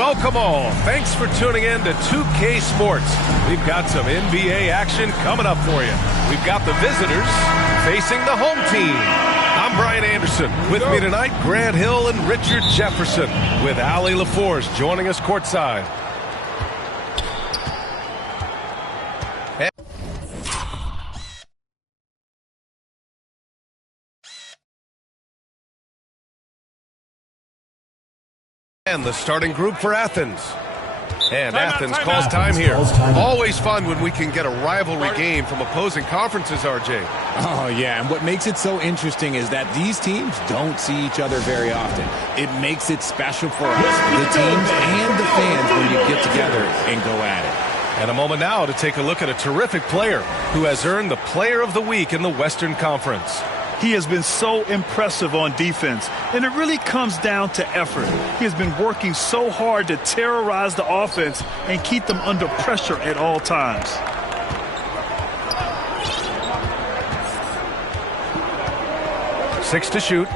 Welcome all. Thanks for tuning in to 2K Sports. We've got some NBA action coming up for you. We've got the visitors facing the home team. I'm Brian Anderson. With me tonight, Grant Hill and Richard Jefferson, with Allie LaForce joining us courtside. And the starting group for Athens. And Athens calls time here. Always fun when we can get a rivalry game from opposing conferences, RJ. Oh, yeah, and what makes it so interesting is that these teams don't see each other very often. It makes it special for us, the teams and the fans, when you get together and go at it. And a moment now to take a look at a terrific player who has earned the Player of the Week in the Western Conference. He has been so impressive on defense, and it really comes down to effort. He has been working so hard to terrorize the offense and keep them under pressure at all times. Six to shoot.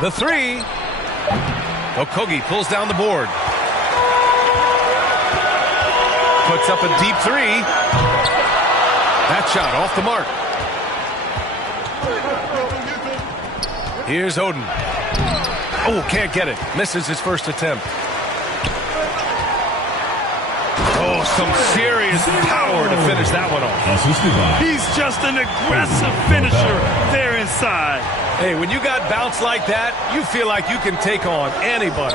The three. Okogie pulls down the board. Puts up a deep three. That shot off the mark. Here's Oden. Oh, can't get it. Misses his first attempt. Oh, some serious power to finish that one off. He's just an aggressive finisher there inside. Hey, when you got bounce like that, you feel like you can take on anybody.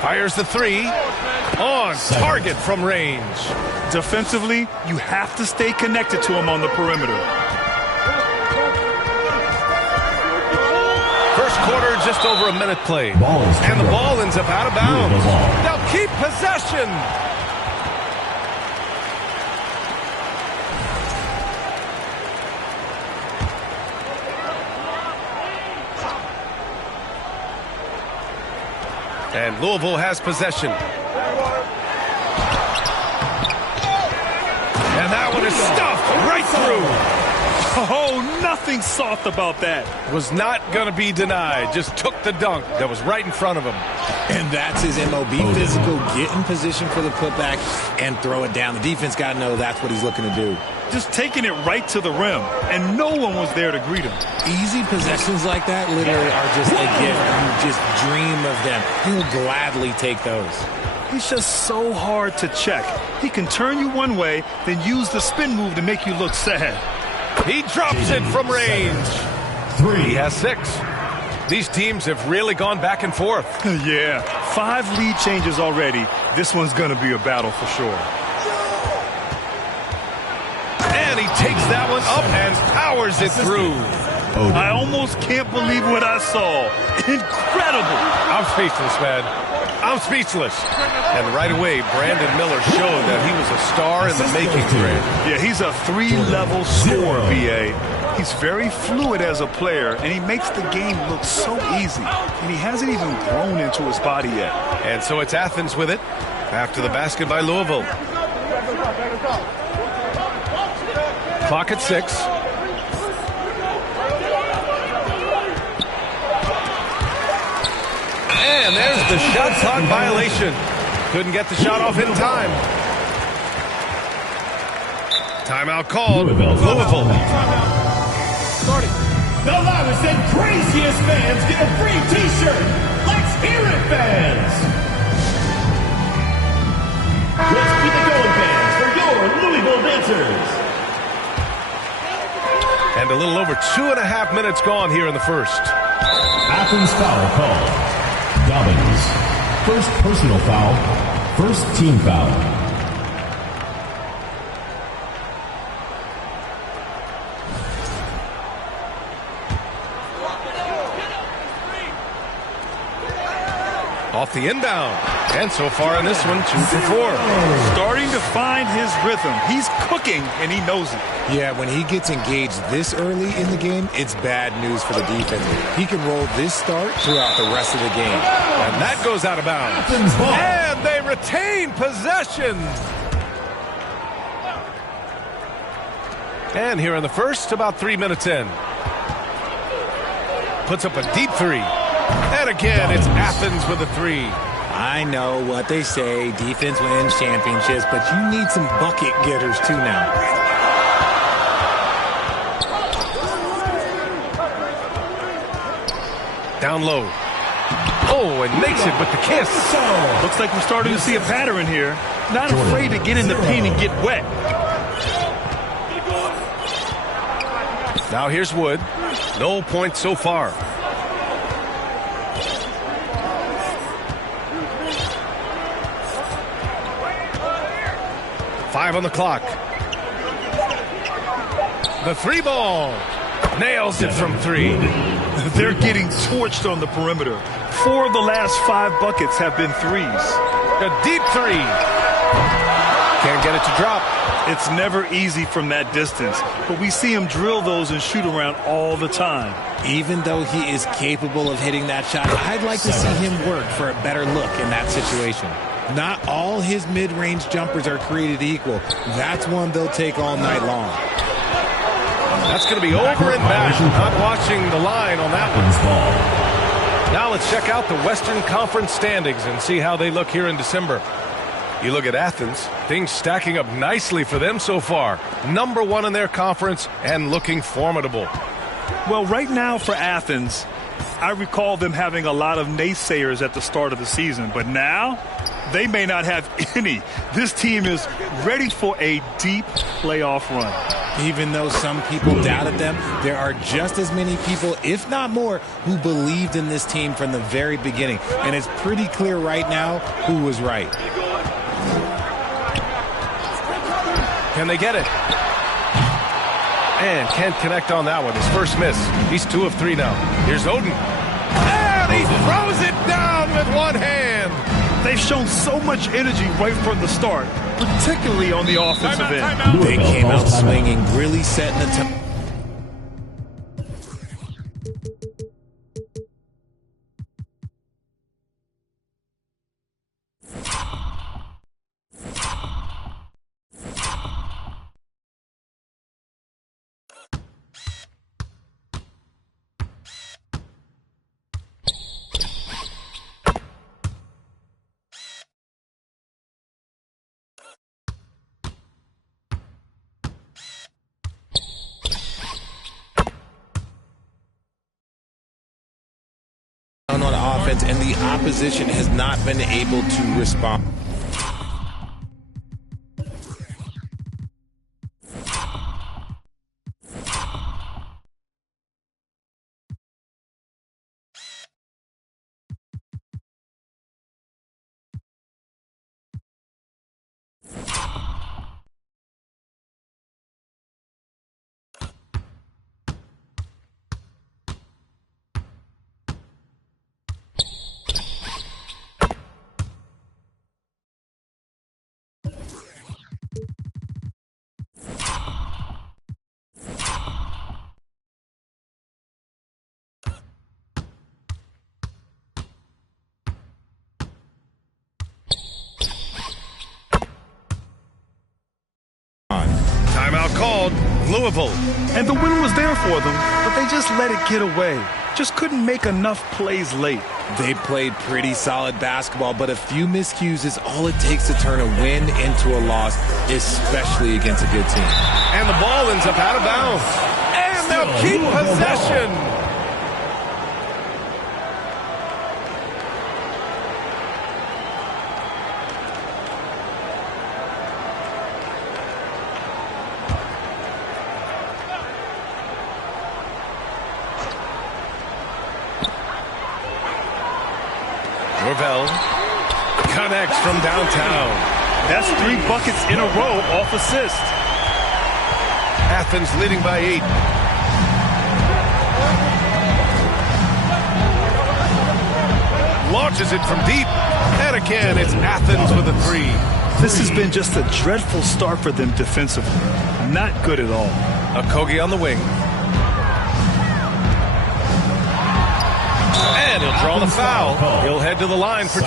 Fires the three. On target from range. Defensively, you have to stay connected to him on the perimeter. First quarter, just over a minute played. And the ball ends up out of bounds. Now keep possession. And Louisville has possession. And that one is stuffed right through. Oh, nothing soft about that. Was not going to be denied. Just took the dunk that was right in front of him. And that's his MO. Be physical, get in position for the putback, and throw it down. The defense got to know that's what he's looking to do. Just taking it right to the rim, and no one was there to greet him. Easy possessions like that literally are just a gift. You just dream of them. He'll gladly take those. He's just so hard to check. He can turn you one way, then use the spin move to make you look sad. He drops it from range. He has 6. These teams have really gone back and forth. Yeah, 5 lead changes already. This one's going to be a battle for sure. And he takes that one up and powers it through. I almost can't believe what I saw. Incredible. I'm speechless, man. I'm speechless. And right away, Brandon Miller showed that he was a star in the making, Grant. Yeah, he's a 3-level scorer, B.A. He's very fluid as a player, and he makes the game look so easy. And he hasn't even grown into his body yet. And so it's Athens with it after the basket by Louisville. Clock at 6. And there's the shot clock violation. Couldn't get the shot off in time. Timeout called. Louisville. Starting. The loudest and craziest fans get a free T-shirt. Let's hear it, fans. Let's keep it going, fans, for your Louisville dancers. And a little over 2.5 minutes gone here in the first. Athens foul call. Dobbins. First personal foul. First team foul. Off the inbound. And so far in this one, 2 for 4. Starting to find his rhythm. He's cooking, and he knows it. Yeah, when he gets engaged this early in the game, it's bad news for the defense. He can roll this start throughout the rest of the game. And that goes out of bounds. And they retain possession. And here in the first, about 3 minutes in. Puts up a deep three. And again, it's Athens with a 3. I know what they say, defense wins championships, but you need some bucket getters too now. Down low. Oh, and makes it with the kiss. Looks like we're starting to see a pattern here. Not afraid to get in the paint and get wet. Now here's Wood. No points so far. Five on the clock. The 3 ball. Nails it from 3. They're getting torched on the perimeter. 4 of the last 5 buckets have been threes. A deep 3. Can't get it to drop. It's never easy from that distance, but we see him drill those and shoot around all the time. Even though he is capable of hitting that shot, I'd like to see him work for a better look in that situation. Not all his mid-range jumpers are created equal. That's one they'll take all night long. That's going to be over and back. Not watching the line on that one. Now let's check out the Western Conference standings and see how they look here in December. You look at Athens, things stacking up nicely for them so far. Number 1 in their conference and looking formidable. Well, right now for Athens, I recall them having a lot of naysayers at the start of the season, but now they may not have any. This team is ready for a deep playoff run. Even though some people doubted them, there are just as many people, if not more, who believed in this team from the very beginning. And it's pretty clear right now who was right. Can they get it? And can't connect on that one. His first miss. He's 2 of 3 now. Here's Oden. And he throws it down with one hand. They've shown so much energy right from the start, particularly on the offensive end. They came out swinging, really setting the tone. On offense, and the opposition has not been able to respond. Timeout called. Louisville. And the win was there for them, but they just let it get away. Just couldn't make enough plays late. They played pretty solid basketball, but a few miscues is all it takes to turn a win into a loss, especially against a good team. And the ball ends up out of bounds. And they'll keep possession. Norvell connects from downtown. That's 3 buckets in a row off assist. Athens leading by 8. Launches it from deep. And again, it's Athens with a 3. This has been just a dreadful start for them defensively. Not good at all. Okogie on the wing. And he'll draw the foul. He'll head to the line for 2.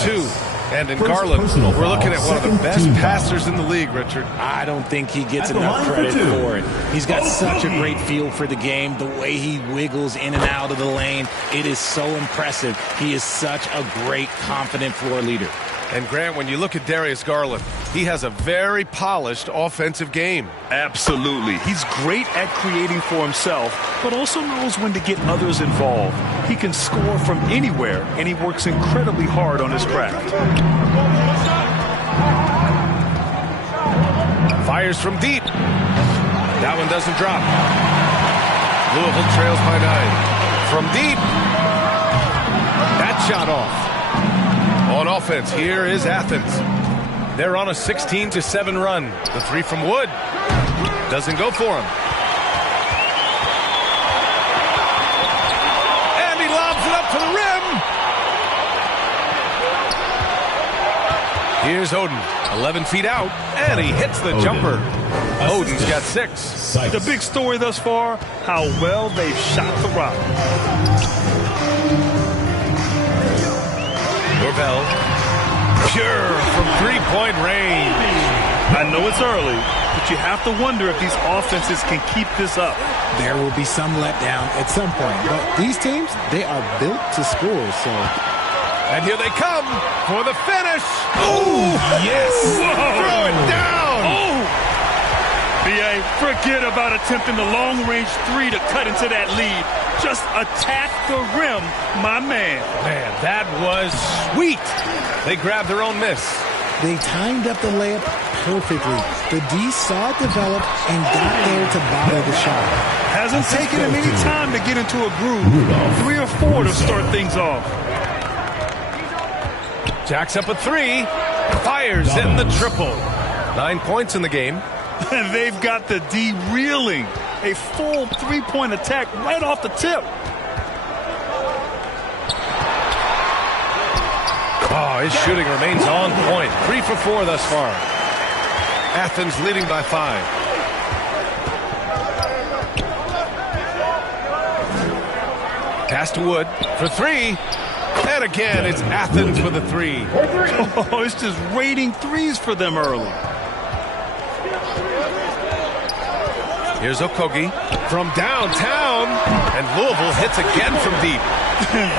And in Garland, we're looking at one of the best passers in the league, Richard. I don't think he gets enough credit for it. He's got such a great feel for the game, the way he wiggles in and out of the lane. It is so impressive. He is such a great, confident floor leader. And Grant, when you look at Darius Garland, he has a very polished offensive game. Absolutely. He's great at creating for himself, but also knows when to get others involved. He can score from anywhere, and he works incredibly hard on his craft. Fires from deep. That one doesn't drop. Louisville trails by 9. From deep. That shot off. On offense, here is Athens. They're on a 16-7 run. The three from Wood doesn't go for him. And he lobs it up to the rim. Here's Oden, 11 feet out, and he hits the jumper. Oden's got 6. The big story thus far, how well they've shot the rock. Norvell, pure from three-point range. I know it's early, but you have to wonder if these offenses can keep this up. There will be some letdown at some point, but these teams, they are built to score, so. And here they come for the finish. Oh, yes. Throw it down. Oh. B.A., forget about attempting the long-range three to cut into that lead. Just attack the rim, my man. Man, that was sweet. They grabbed their own miss. They timed up the layup perfectly. The D saw it develop and got there to bother the shot. Hasn't taken him any time to get into a groove. 3 or 4 to start things off. Jacks up a 3. Fires in the triple. 9 points in the game. And they've got the D reeling. A full 3-point attack right off the tip. Oh, his shooting remains on point. 3 for 4 thus far. Athens leading by 5. Pass to Wood for 3. And again, it's Athens with a 3. Oh, it's just raining threes for them early. Here's Okogie from downtown, and Louisville hits again from deep.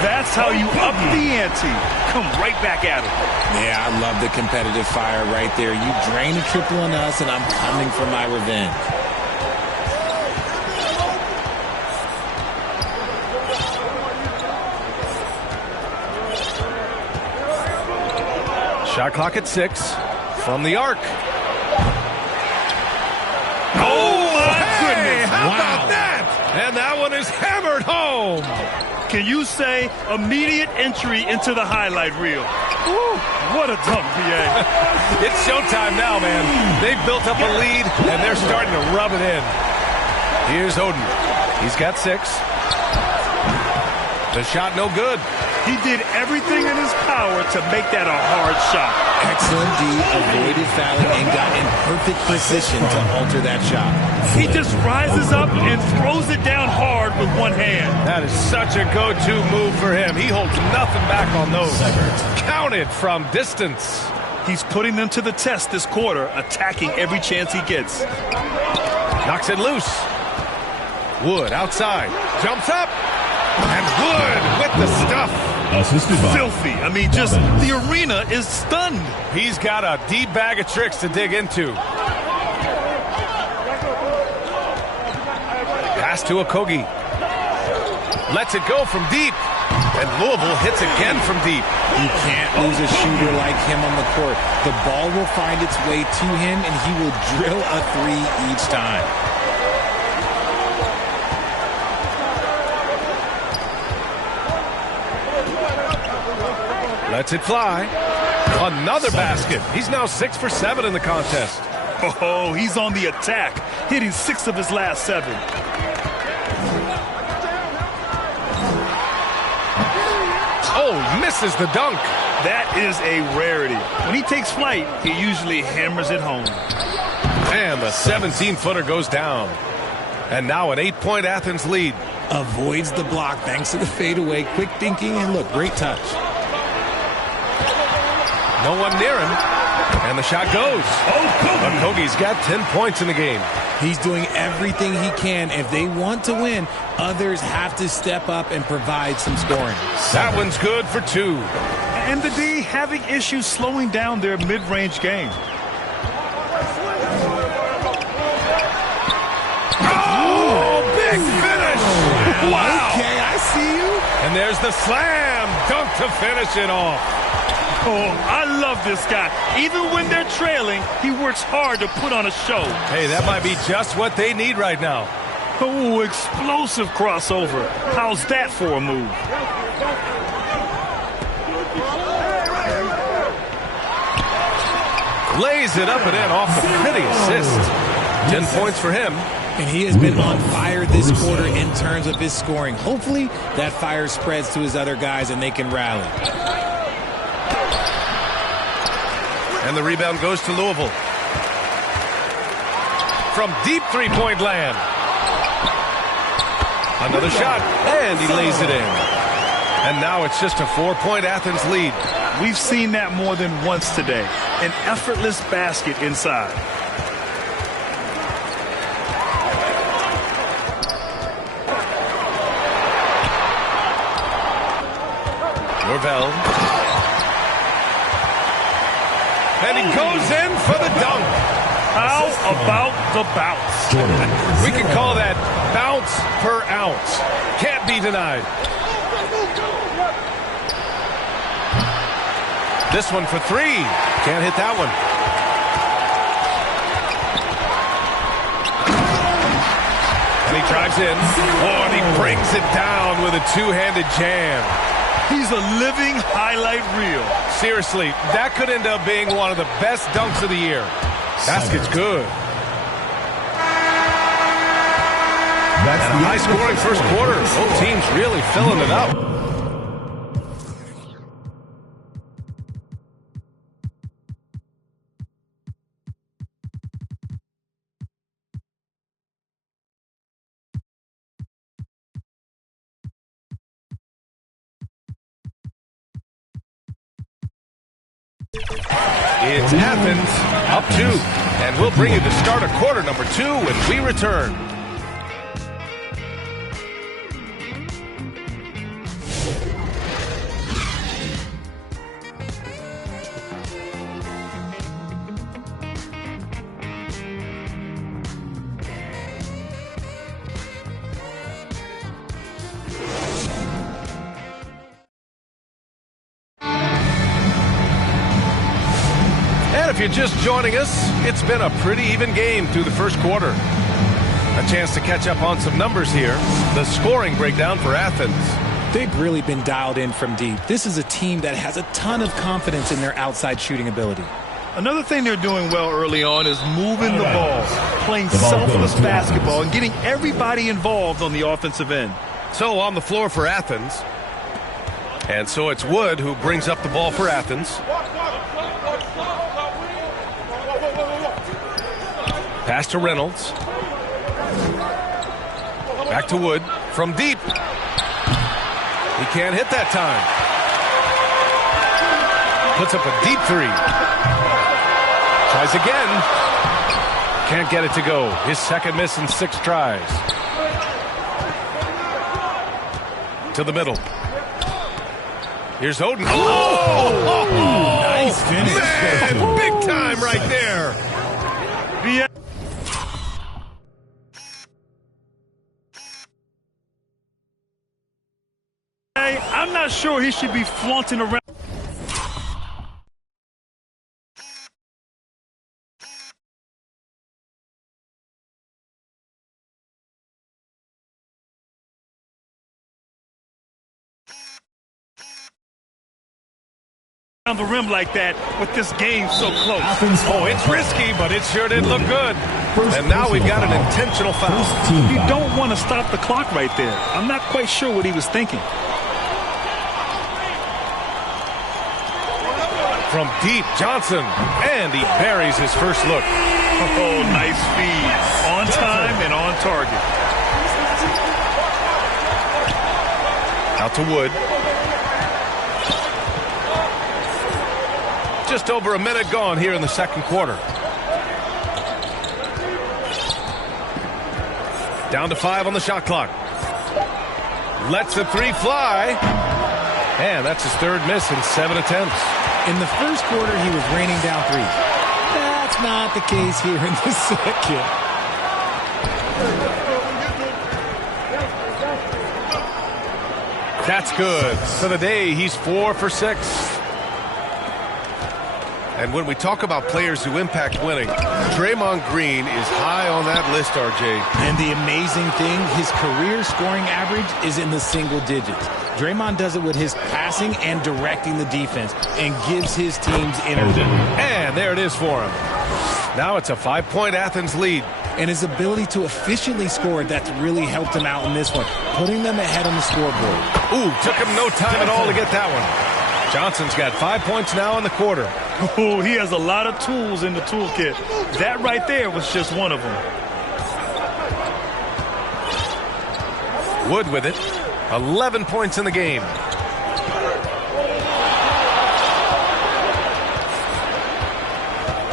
That's how you up the ante. Come right back at it. Yeah, I love the competitive fire right there. You drain a triple on us, and I'm coming for my revenge. Shot clock at 6 from the arc. How about that? And that one is hammered home. Can you say immediate entry into the highlight reel? Ooh, what a dunk, B.A. It's showtime now, man. They've built up a lead, and they're starting to rub it in. Here's Oden. He's got 6. The shot no good. He did everything in his power to make that a hard shot. Excellent D, avoided fouling, and got in perfect position to alter that shot. He just rises up and throws it down hard with one hand. That is such a go-to move for him. He holds nothing back on those. Counted from distance. He's putting them to the test this quarter, attacking every chance he gets. Knocks it loose. Wood outside. Jumps up. And Wood with the stuff. Filthy. I mean, just the arena is stunned. He's got a deep bag of tricks to dig into. Pass to Okogie. Lets it go from deep. And Louisville hits again from deep. You can't lose a shooter like him on the court. The ball will find its way to him, and he will drill a 3 each time. Lets it fly. Another basket. He's now 6 for 7 in the contest. Oh, he's on the attack, hitting 6 of his last 7. Oh, misses the dunk. That is a rarity. When he takes flight, he usually hammers it home. And the 17-footer goes down. And now an 8-point Athens lead. Avoids the block thanks to the fadeaway. Quick thinking, and look, great touch. No one near him. And the shot goes. Okogie's got 10 points in the game. He's doing everything he can. If they want to win, others have to step up and provide some scoring. That one's good for 2. And the D having issues slowing down their mid-range game. Oh, big finish. Wow. Okay, I see you. And there's the slam dunk to finish it off. Oh, I love this guy. Even when they're trailing, he works hard to put on a show. Hey, that might be just what they need right now. Oh, explosive crossover. How's that for a move? Lays it up and in off the pretty assist. 10 points for him. And he has been on fire this quarter in terms of his scoring. Hopefully, that fire spreads to his other guys and they can rally. And the rebound goes to Louisville. From deep three-point land. Another shot, and he lays it in. And now it's just a 4-point Athens lead. We've seen that more than once today. An effortless basket inside. Norvell. And he goes in for the dunk. How about the bounce? We can call that bounce per ounce. Can't be denied. This one for 3. Can't hit that one. And he drives in. Oh, and he brings it down with a two-handed jam. He's a living highlight reel. Seriously, that could end up being one of the best dunks of the year. Basket's good. And a high-scoring first quarter. Both teams really filling it up. It's Athens up 2, and we'll bring you the start of quarter number 2 when we return. If you're just joining us, it's been a pretty even game through the first quarter. A chance to catch up on some numbers here. The scoring breakdown for Athens. They've really been dialed in from deep. This is a team that has a ton of confidence in their outside shooting ability. Another thing they're doing well early on is moving the ball, playing selfless basketball, and getting everybody involved on the offensive end. So on the floor for Athens. And so it's Wood who brings up the ball for Athens. Pass to Reynolds. Back to Wood from deep. He can't hit that time. Puts up a deep 3. Tries again. Can't get it to go. His second miss in 6 tries. To the middle. Here's Oden. Oh! Nice finish. Man, big time right there. Yeah. I'm not sure he should be flaunting around. On the rim like that with this game so close. Oh, it's risky, but it sure did look good. And now we've got an intentional foul. You don't want to stop the clock right there. I'm not quite sure what he was thinking. From deep, Johnson, and he buries his first look. Oh, nice feed. On time and on target. Out to Wood. Just over a minute gone here in the second quarter. Down to 5 on the shot clock. Lets the three fly. And that's his third miss in 7 attempts. In the first quarter, he was raining down threes. That's not the case here in the second. That's good. For the day, he's 4 for 6. And when we talk about players who impact winning, Draymond Green is high on that list, RJ. And the amazing thing, his career scoring average is in the single digits. Draymond does it with his passing and directing the defense and gives his teams energy. And there it is for him. Now it's a 5-point Athens lead. And his ability to efficiently score, that's really helped him out in this one, putting them ahead on the scoreboard. Ooh, took him no time at all to get that one. Johnson's got 5 points now in the quarter. Oh, he has a lot of tools in the toolkit. That right there was just one of them. Wood with it. 11 points in the game.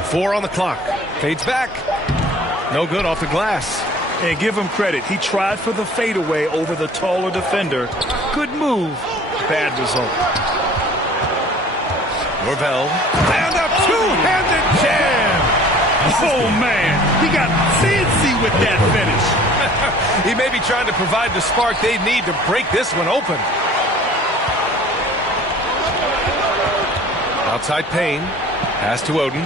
Four on the clock. Fades back. No good off the glass. And give him credit. He tried for the fadeaway over the taller defender. Good move. Bad result. Norvell. And a two-handed jam. Oh, man. He got fancy with that finish. He may be trying to provide the spark they need to break this one open. Outside Payne. Pass to Oden.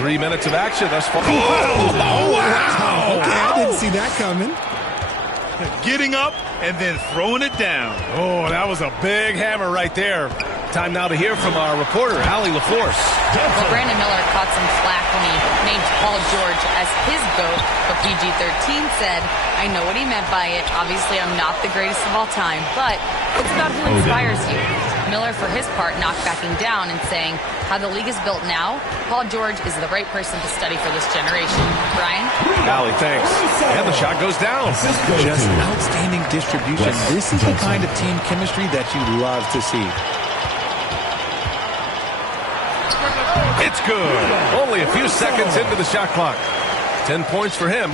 3 minutes of action thus far. Oh, wow. Okay, I didn't see that coming. Getting up and then throwing it down. Oh, that was a big hammer right there. Time now to hear from our reporter, Allie LaForce. Well, Brandon Miller caught some flack when he named Paul George as his GOAT, but PG-13 said, I know what he meant by it. Obviously, I'm not the greatest of all time, but it's about who inspires you. Miller, for his part, not backing down and saying, how the league is built now, Paul George is the right person to study for this generation. Brian? Allie, thanks. And the shot goes down. Just outstanding distribution. This is the kind of team chemistry that you love to see. It's good. Only a few seconds into the shot clock. 10 points for him.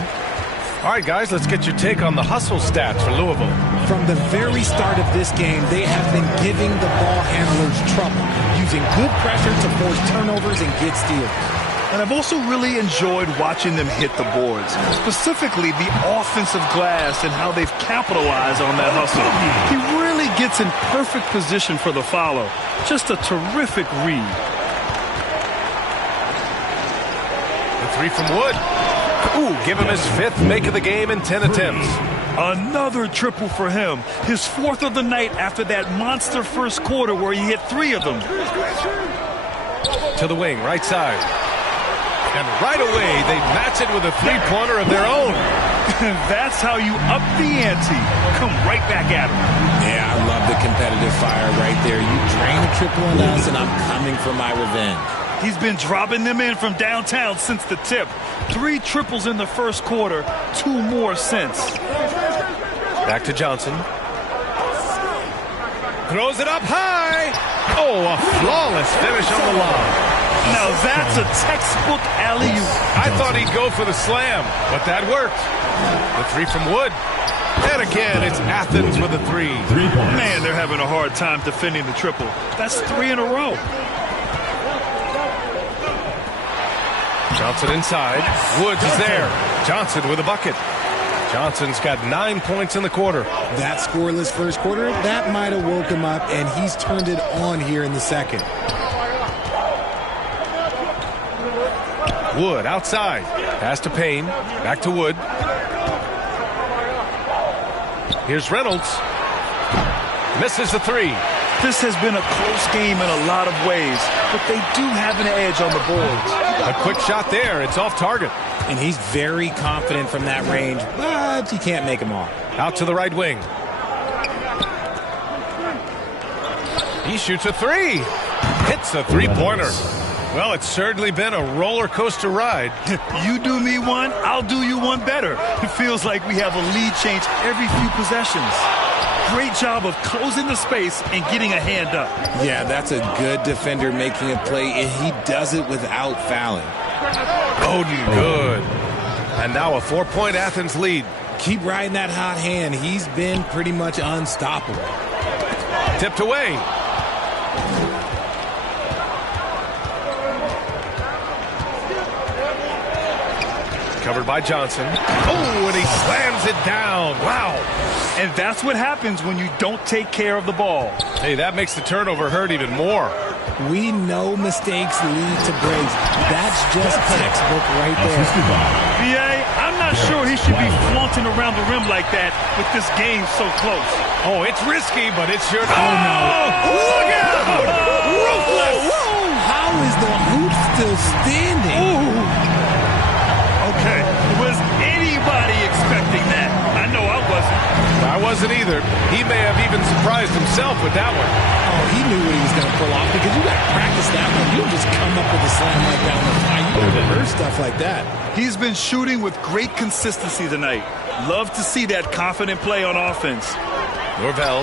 All right, guys, let's get your take on the hustle stats for Louisville. From the very start of this game, they have been giving the ball handlers trouble, using good pressure to force turnovers and get steals. And I've also really enjoyed watching them hit the boards, specifically the offensive glass and how they've capitalized on that hustle. He really gets in perfect position for the follow. Just a terrific read. The three from Wood. Ooh, give him his 5th make of the game in 10 attempts. Another triple for him. His 4th of the night after that monster first quarter where he hit 3 of them. To the wing, right side. And right away, they match it with a three-pointer of their own. That's how you up the ante. Come right back at him. Yeah, I love the competitive fire right there. You drain a triple on us, and I'm coming for my revenge. He's been dropping them in from downtown since the tip. 3 triples in the first quarter, 2 more since. Back to Johnson. Throws it up high. Oh, a flawless finish on the lob. Now that's a textbook alley-oop. I thought he'd go for the slam, but that worked. The three from Wood. And again, it's Athens with a 3. 3 points. Man, they're having a hard time defending the triple. That's 3 in a row. Johnson inside. Woods is there. Johnson with a bucket. Johnson's got 9 points in the quarter. That scoreless first quarter, that might have woke him up, and he's turned it on here in the second. Wood outside. Pass to Payne. Back to Wood. Here's Reynolds. Misses the 3. This has been a close game in a lot of ways, but they do have an edge on the boards. A quick shot there. It's off target. And he's very confident from that range, but he can't make him off. Out to the right wing. He shoots a 3. Hits the three-pointer. Well, it's certainly been a roller coaster ride. You do me one, I'll do you one better. It feels like we have a lead change every few possessions. great job of closing the space and getting a hand up. Yeah, that's a good defender making a play, and he does it without fouling. Odin, good. And now a 4-point Athens lead. Keep riding that hot hand. He's been pretty much unstoppable. Tipped away. Covered by Johnson. Oh, and he slams it down. Wow. And that's what happens when you don't take care of the ball. Hey, that makes the turnover hurt even more. We know mistakes lead to breaks. That's just textbook right there. BA, I'm not sure he should be flaunting around the rim like that with this game so close. Oh, it's risky, but it's your... Oh, no. Look out! Ruthless! How is the hoop still standing? Ooh. Okay, was anybody expecting that? I know I wasn't. I wasn't either. He may have even surprised himself with that one. Oh, he knew what he was going to pull off because you got to practice that one. You don't just come up with a slam like that on the fly. You got to rehearse stuff like that. He's been shooting with great consistency tonight. Love to see that confident play on offense. Norvell.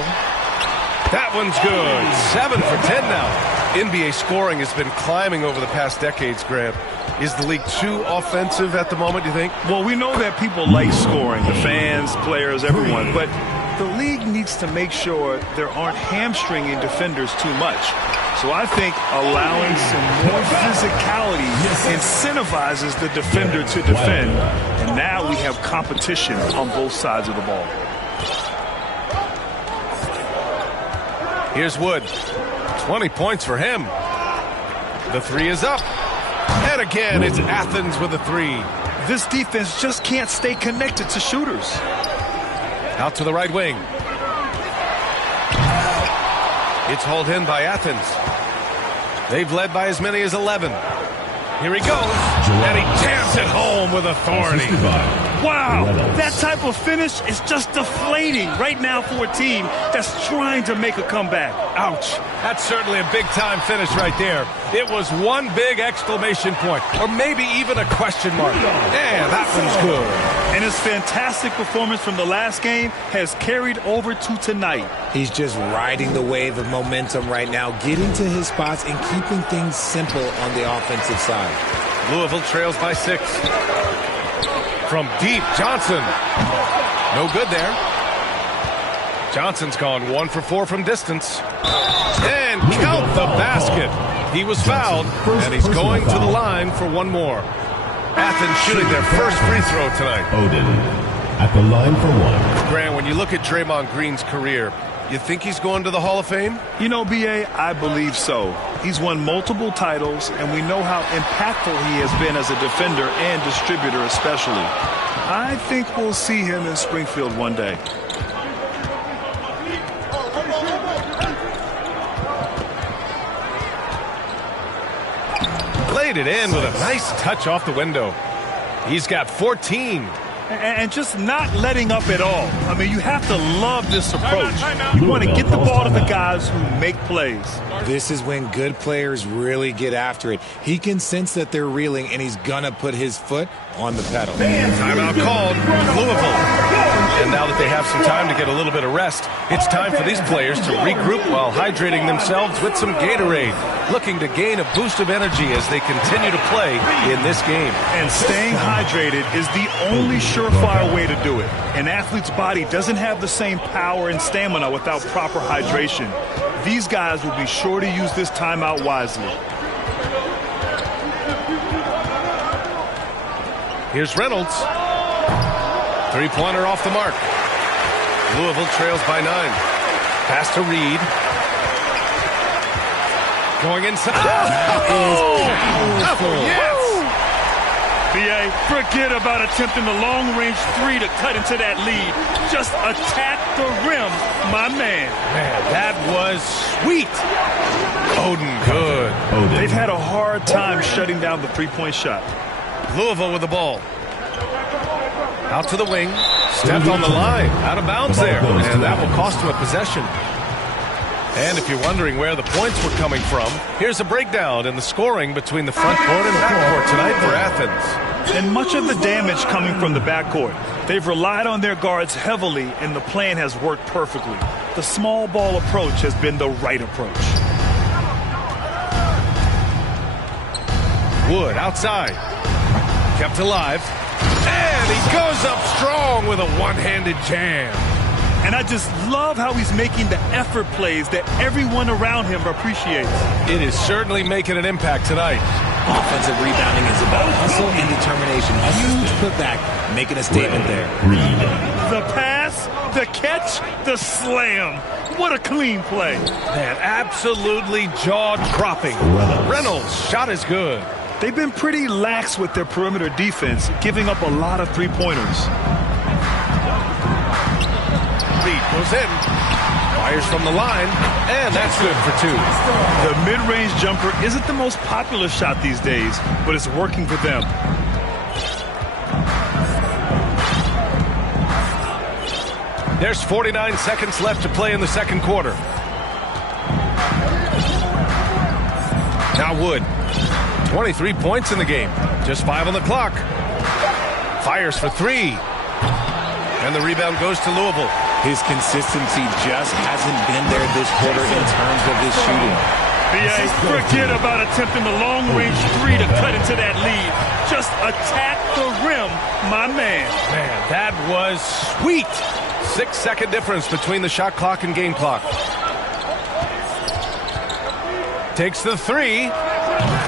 That one's good. 7 for 10 now. NBA scoring has been climbing over the past decades, Grant. Is the league too offensive at the moment, do you think? Well, we know that people like scoring, the fans, players, everyone, but the league needs to make sure there aren't hamstringing defenders too much. So I think allowing some more physicality incentivizes the defender to defend, and now we have competition on both sides of the ball. Here's Wood. 20 points for him. The three is up. And again, it's Athens with a three. This defense just can't stay connected to shooters. Out to the right wing. It's hauled in by Athens. They've led by as many as 11. Here he goes. And he jams it home with authority. Wow, that type of finish is just deflating right now for a team that's trying to make a comeback. Ouch. That's certainly a big-time finish right there. It was one big exclamation point, or maybe even a question mark. Yeah, that one's good. And his fantastic performance from the last game has carried over to tonight. He's just riding the wave of momentum right now, getting to his spots and keeping things simple on the offensive side. Louisville trails by 6. From deep, Johnson. No good there. Johnson's gone 1 for 4 from distance. And count the basket. He was fouled, and he's going to the line for one more. Athens shooting their first free throw tonight. Odin at the line for one. Grant, when you look at Draymond Green's career, you think he's going to the Hall of Fame? You know, B.A., I believe so. He's won multiple titles, and we know how impactful he has been as a defender and distributor especially. I think we'll see him in Springfield one day. Laid it in with a nice touch off the window. He's got 14. And just not letting up at all. I mean, you have to love this approach. You want to get the ball to the guys who make plays. This is when good players really get after it. He can sense that they're reeling, and he's going to put his foot on the pedal. Timeout called. Louisville. And now that they have some time to get a little bit of rest, it's time for these players to regroup while hydrating themselves with some Gatorade, looking to gain a boost of energy as they continue to play in this game. And staying hydrated is the only surefire way to do it. An athlete's body doesn't have the same power and stamina without proper hydration. These guys will be sure to use this timeout wisely. Here's Reynolds. Three-pointer off the mark. Louisville trails by 9. Pass to Reed. Going inside. Powerful. Yes! B.A., forget about attempting the long-range three to cut into that lead. Just attack the rim, my man. Man, that was sweet. Odin, good. They've had a hard time shutting down the three-point shot. Louisville with the ball. Out to the wing. Stepped on the line. Out of bounds there. And that will cost him a possession. And if you're wondering where the points were coming from, here's a breakdown in the scoring between the front court and back court tonight for Athens. And much of the damage coming from the backcourt. They've relied on their guards heavily, and the plan has worked perfectly. the small ball approach has been the right approach. Wood outside. Kept alive. And he goes up strong with a one-handed jam. And I just love how he's making the effort plays that everyone around him appreciates. It is certainly making an impact tonight. Offensive rebounding is about hustle and determination. A huge putback, making a statement there. The pass, the catch, the slam. What a clean play. Man, absolutely jaw-dropping. Reynolds' shot is good. They've been pretty lax with their perimeter defense, giving up a lot of three-pointers. Reed goes in. Fires from the line, and that's good for two. The mid-range jumper isn't the most popular shot these days, but it's working for them. There's 49 seconds left to play in the second quarter. Now Wood. 23 points in the game. Just 5 on the clock. Fires for 3. And the rebound goes to Louisville. His consistency just hasn't been there this quarter in terms of his shooting. B.A., forget about attempting the long-range 3 to cut into that lead. Just attack the rim, my man. Man, that was sweet. 6-second difference between the shot clock and game clock. Takes the 3.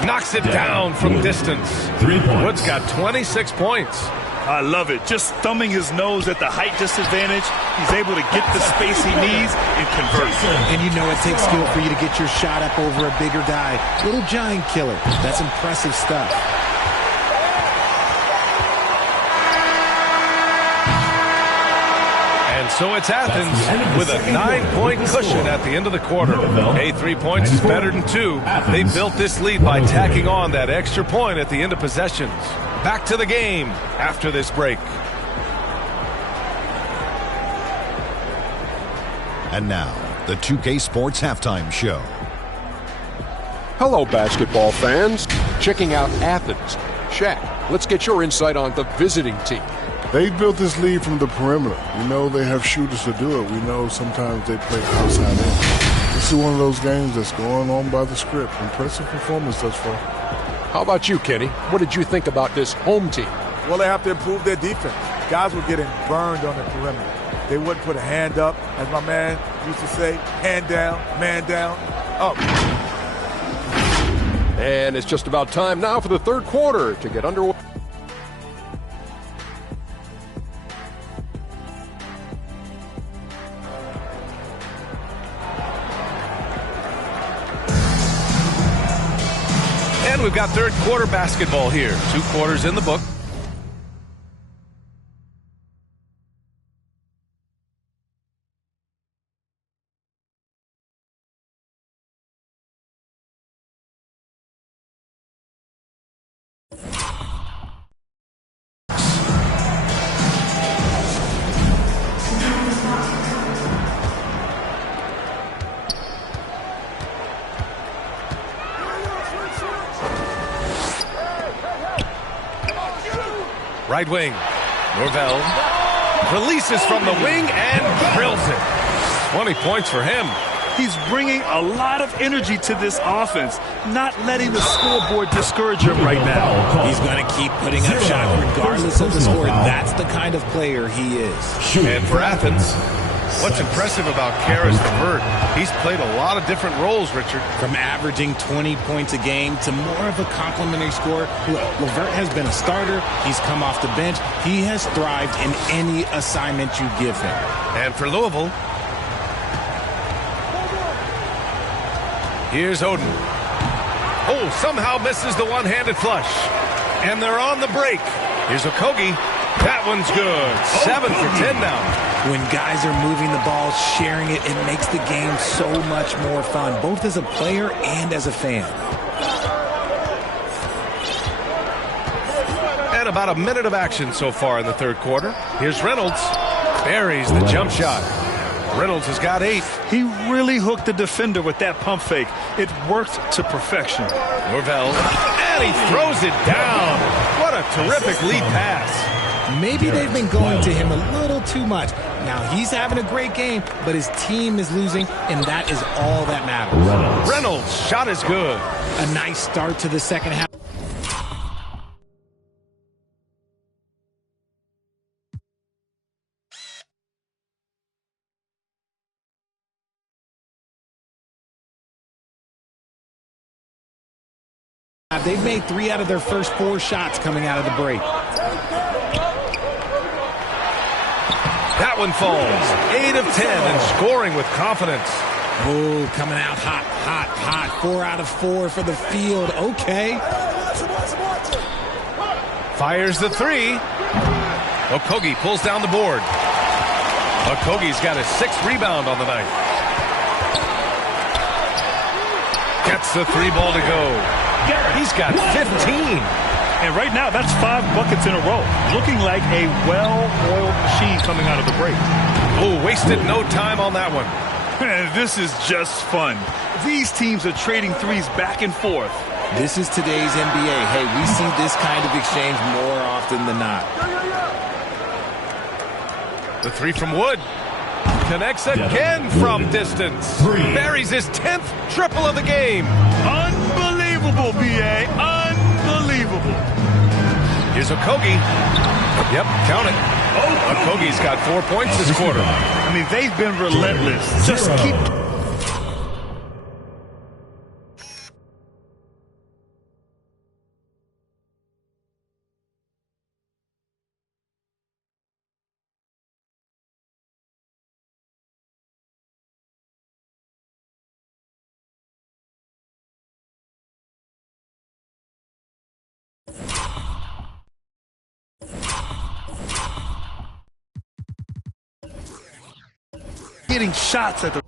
Knocks it down from distance. 3 points. Wood's got 26 points. I love it. Just thumbing his nose at the height disadvantage, he's able to get the space he needs and convert. And you know it takes skill for you to get your shot up over a bigger guy. Little giant killer. That's impressive stuff. And so it's Athens with a 9-point cushion at the end of the quarter. Hey, 3 points is better than 2. They built this lead by tacking on that extra point at the end of possessions. Back to the game after this break. And now, the 2K Sports Halftime Show. Hello, basketball fans. Checking out Athens. Shaq, let's get your insight on the visiting team. They built this lead from the perimeter. We know they have shooters to do it. We know sometimes they play outside in. This is one of those games that's going on by the script. Impressive performance thus far. How about you, Kenny? What did you think about this home team? Well, they have to improve their defense. Guys were getting burned on the perimeter. They wouldn't put a hand up, as my man used to say, hand down, man down, up. And it's just about time now for the third quarter to get underway. And we've got third quarter basketball here. 2 quarters in the book. Right wing. Norvell releases from the wing and drills it. 20 points for him. He's bringing a lot of energy to this offense, not letting the scoreboard discourage him right now. He's going to keep putting up shots regardless of the score. That's the kind of player he is. And for Athens, what's impressive about Karis LeVert, he's played a lot of different roles, Richard. From averaging 20 points a game to more of a complimentary scorer. Look, LeVert has been a starter. He's come off the bench. He has thrived in any assignment you give him. And for Louisville, here's Oden. Oh, somehow misses the one-handed flush. And they're on the break. Here's Okogie. That one's good. 7 for 10 now. When guys are moving the ball, sharing it, it makes the game so much more fun, both as a player and as a fan. And about a minute of action so far in the third quarter. Here's Reynolds. Buries the jump shot. Reynolds has got 8. He really hooked the defender with that pump fake. It worked to perfection. Norvell, and he throws it down. What a terrific lead pass. Maybe they've been going to him a little too much. Now he's having a great game, but his team is losing, and that is all that matters. Reynolds' shot is good. A nice start to the second half. They've made 3 out of their first 4 shots coming out of the break. That one falls. 8 of 10 and scoring with confidence. Oh, coming out hot, hot, hot. 4 out of 4 for the field. Okay. Fires the 3. Okogie pulls down the board. Okogie's got his 6th rebound on the night. Gets the 3 ball to go. He's got 15. And right now, that's 5 buckets in a row. Looking like a well-oiled machine coming out of the break. Oh, wasted no time on that one. This is just fun. These teams are trading threes back and forth. This is today's NBA. Hey, we see this kind of exchange more often than not. The 3 from Wood. Connects again from distance. Buries his 10th triple of the game. Unbelievable, B.A. Unbelievable. Here's Okogie. Yep, count it. Okogie's got 4 points this quarter. I mean, they've been relentless. Just keep... getting shots at the...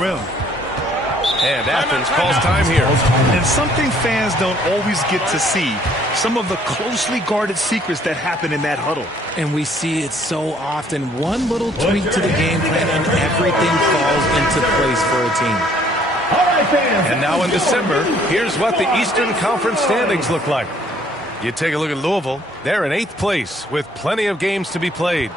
rim. And Athens calls time here. And something fans don't always get to see, some of the closely guarded secrets that happen in that huddle. And we see it so often. One little tweak to the game plan and everything falls into place for a team. And now in December, here's what the Eastern Conference standings look like. You take a look at Louisville. They're in 8th place with plenty of games to be played.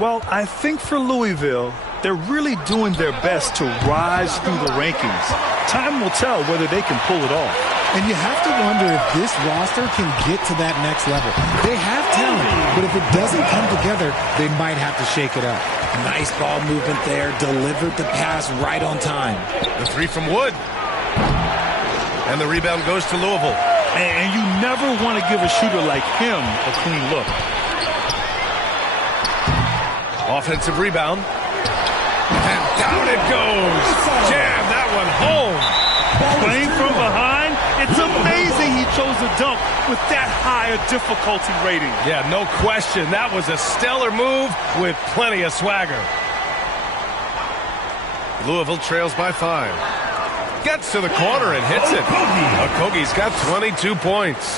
Well, I think for Louisville, they're really doing their best to rise through the rankings. Time will tell whether they can pull it off. And you have to wonder if this roster can get to that next level. They have talent, but if it doesn't come together, they might have to shake it up. Nice ball movement there. Delivered the pass right on time. The 3 from Wood. And the rebound goes to Louisville. And you never want to give a shooter like him a clean look. Offensive rebound. And down it goes. Jam that one home. Playing from behind, it's amazing he chose a dunk with that higher difficulty rating. Yeah, no question. That was a stellar move with plenty of swagger. Louisville trails by 5. Gets to the corner and hits it. Okogie's got 22 points.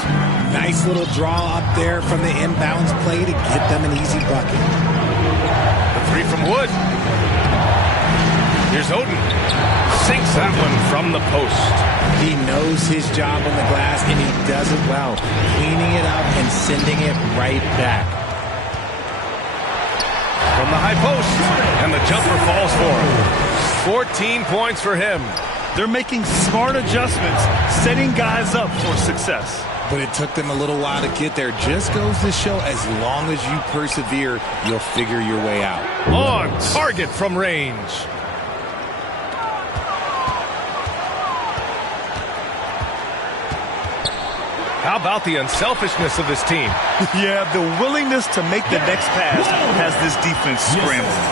Nice little draw up there from the inbounds play to get them an easy bucket. The 3 from Wood. Here's Oden. Sinks that one from the post. He knows his job on the glass, and he does it well. Cleaning it up and sending it right back. From the high post. And the jumper falls for him. 14 points for him. They're making smart adjustments, setting guys up for success. But it took them a little while to get there. Just goes to show, as long as you persevere, you'll figure your way out. On target from range. How about the unselfishness of this team? Yeah, the willingness to make the next pass has this defense scrambling.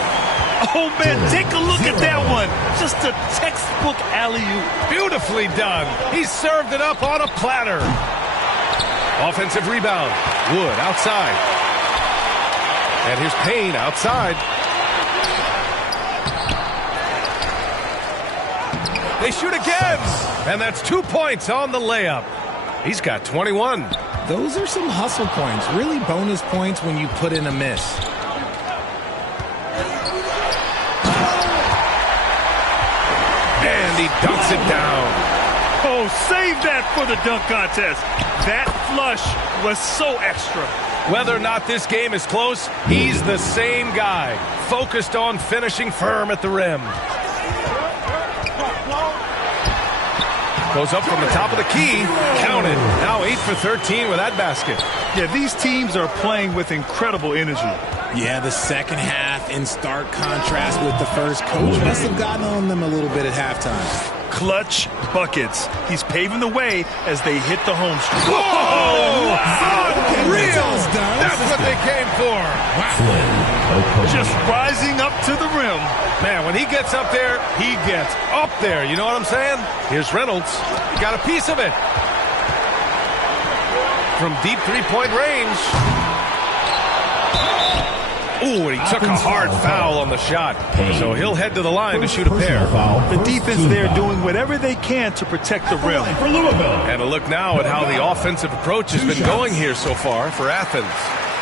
Oh, man, take a look at that one. Just a textbook alley-oop. Beautifully done. He served it up on a platter. Offensive rebound. Wood outside. And here's Payne outside. They shoot again. And that's 2 points on the layup. He's got 21. Those are some hustle points. Really bonus points when you put in a miss. And he dunks it down. Oh, save that for the dunk contest. That flush was so extra. Whether or not this game is close, he's the same guy, focused on finishing firm at the rim. Goes up from the top of the key. Counted. Now 8 for 13 with that basket. Yeah, these teams are playing with incredible energy. Yeah, the second half in stark contrast with the first. Coach must have gotten on them a little bit at halftime. Clutch buckets. He's paving the way as they hit the home stretch. Whoa! Unreal! That's what they came for. Just rising up to the rim. Man, when he gets up there, he gets up there. You know what I'm saying? Here's Reynolds. He got a piece of it. From deep three-point range. Ooh, and he took a hard foul on the shot. So he'll head to the line to shoot a pair. The defense there doing whatever they can to protect the rim. And a look now at how the offensive approach has been going here so far for Athens.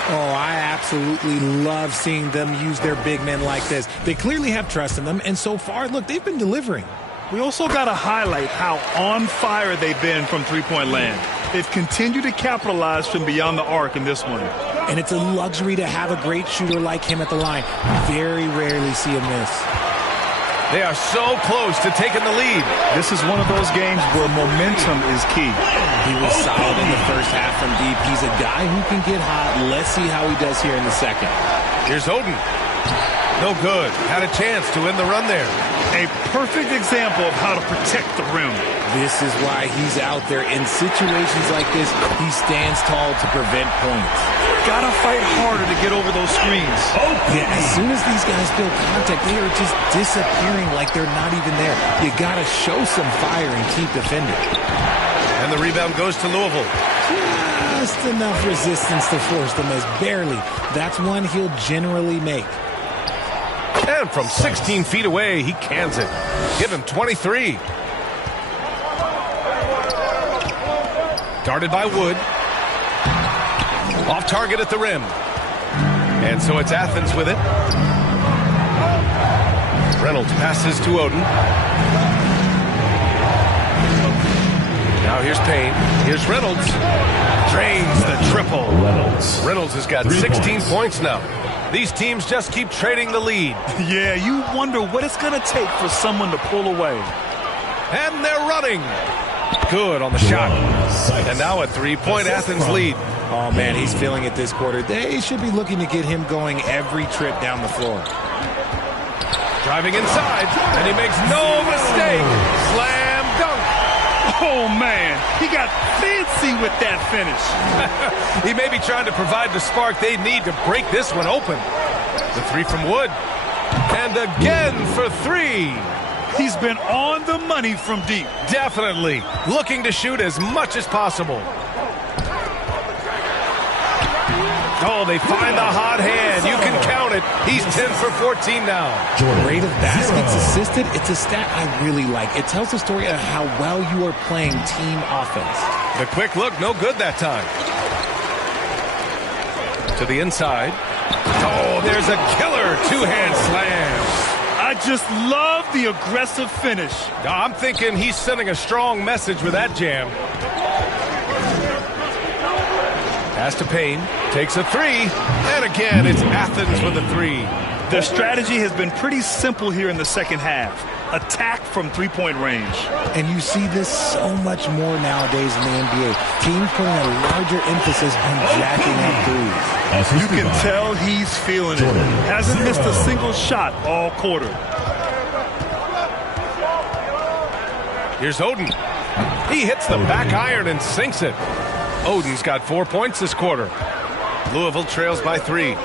Oh, I absolutely love seeing them use their big men like this. They clearly have trust in them, and so far, look, they've been delivering. We also got to highlight how on fire they've been from three-point land. They've continued to capitalize from beyond the arc in this one. And it's a luxury to have a great shooter like him at the line. Very rarely see a miss. They are so close to taking the lead. This is one of those games where momentum is key. He was solid in the first half from deep. He's a guy who can get hot. Let's see how he does here in the second. Here's Oden. No good. Had a chance to win the run there. A perfect example of how to protect the rim. This is why he's out there. In situations like this, he stands tall to prevent points. Gotta fight harder to get over those screens. Yeah, as soon as these guys feel contact, they are just disappearing like they're not even there. You gotta show some fire and keep defending. And the rebound goes to Louisville. Just enough resistance to force them as barely. That's one he'll generally make. And from 16 feet away, he cans it. Give him 23. Guarded by Wood. Off target at the rim. And so it's Athens with it. Reynolds passes to Oden. Now here's Payne. Here's Reynolds. Drains the triple. Reynolds has got 16 points now. These teams just keep trading the lead. Yeah, you wonder what it's going to take for someone to pull away. And they're running. Good on the shot. And now a three-point Athens lead. Oh, man, he's feeling it this quarter. They should be looking to get him going every trip down the floor. Driving inside, and he makes no mistake. Slam dunk. Oh, man, he got fancy with that finish. He may be trying to provide the spark they need to break this one open. The three from Wood. And again for three. He's been on the money from deep. Definitely. Looking to shoot as much as possible. Oh, they find the hot hand. You can count it. He's 10 for 14 now. Rate of baskets assisted, it's a stat I really like. It tells the story of how well you are playing team offense. The quick look, no good that time. To the inside. Oh, there's a killer two-hand slam. I just love the aggressive finish. I'm thinking he's sending a strong message with that jam. Pass to Payne. Takes a three. And again, it's Athens with a three. Their strategy has been pretty simple here in the second half. Attack from three-point range. And you see this so much more nowadays in the NBA. Teams putting a larger emphasis on jacking up threes. You can tell he's feeling it. Hasn't missed a single shot all quarter. Here's Oden. He hits the back iron and sinks it. Oden's got 4 points this quarter. Louisville trails by 3.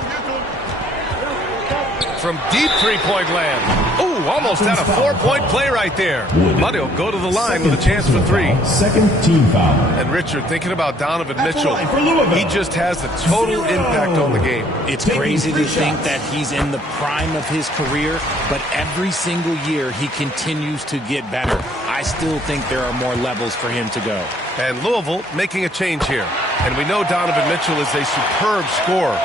From deep three-point land. Ooh, almost had a 4-point play right there. But he'll go to the line with a chance for 3. Second team foul. And Richard, thinking about Donovan Mitchell, he just has a total impact on the game. It's crazy to think that he's in the prime of his career, but every single year he continues to get better. I still think there are more levels for him to go. And Louisville making a change here. And we know Donovan Mitchell is a superb scorer.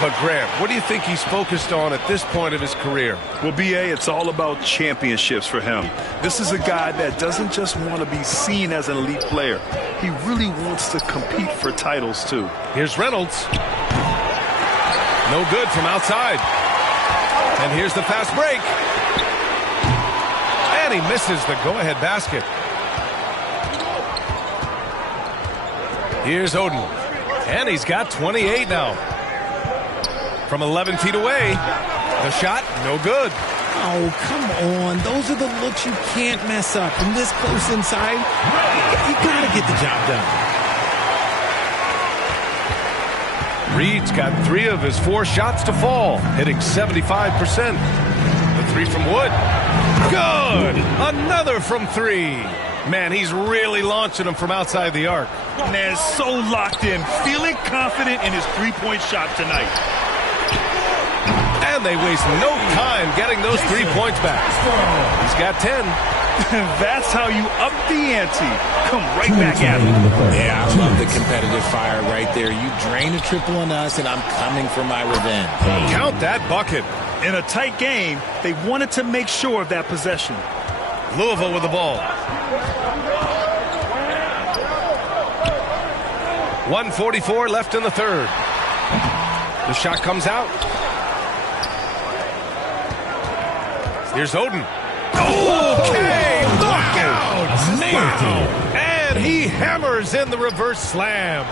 But, Grant, what do you think he's focused on at this point of his career? Well, B.A., it's all about championships for him. This is a guy that doesn't just want to be seen as an elite player. He really wants to compete for titles, too. Here's Reynolds. No good from outside. And here's the fast break. And he misses the go-ahead basket. Here's Oden. And he's got 28 now. From 11 feet away. The shot, no good. Oh, come on. Those are the looks you can't mess up. From this close inside, you got to get the job done. Reed's got 3 of his 4 shots to fall, hitting 75%. The 3 from Wood. Good! Another from 3. Man, he's really launching them from outside the arc. Man, so locked in, feeling confident in his three-point shot tonight. And they waste no time getting those 3 points back. He's got 10. That's how you up the ante. Come right back at him. Yeah, I love the competitive fire right there. You drain a triple on us, and I'm coming for my revenge. Count that bucket. In a tight game, they wanted to make sure of that possession. Louisville with the ball. 1:44 left in the third. The shot comes out. Here's Oden. Okay, knockout! Wow. And he hammers in the reverse slam.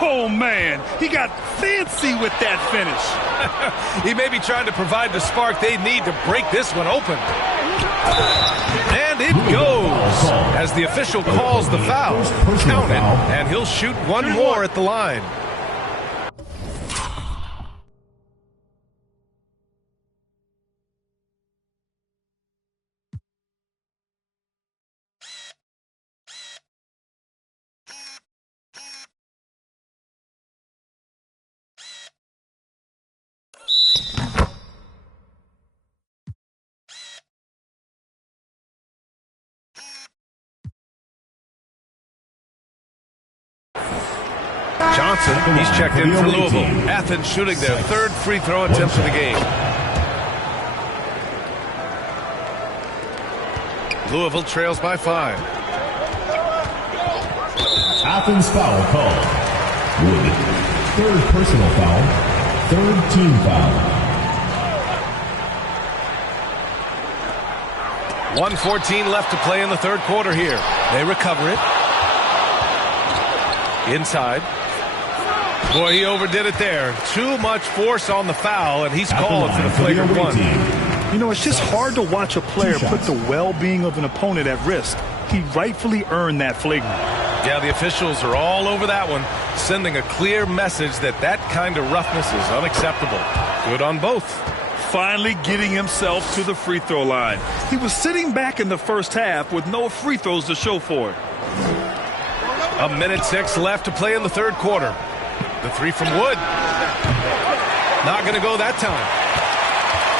Oh, man, he got fancy with that finish. He may be trying to provide the spark they need to break this one open. And it goes as the official calls the foul. Count it, and he'll shoot one more at the line. Johnson, he's checked in for Louisville. Athens shooting their 3rd free throw attempt of the game. Louisville trails by 5. Athens foul called. Wood. 3rd personal foul. 3rd team foul. 1:14 left to play in the 3rd quarter here. They recover it. Inside. Boy, he overdid it there. Too much force on the foul, and he's calling for the flagrant one. You know, it's just hard to watch a player put the well-being of an opponent at risk. He rightfully earned that flagrant. Yeah, the officials are all over that one, sending a clear message that that kind of roughness is unacceptable. Good on both. Finally getting himself to the free throw line. He was sitting back in the first half with no free throws to show for it. 1:06 left to play in the 3rd quarter. The 3 from Wood. Not going to go that time.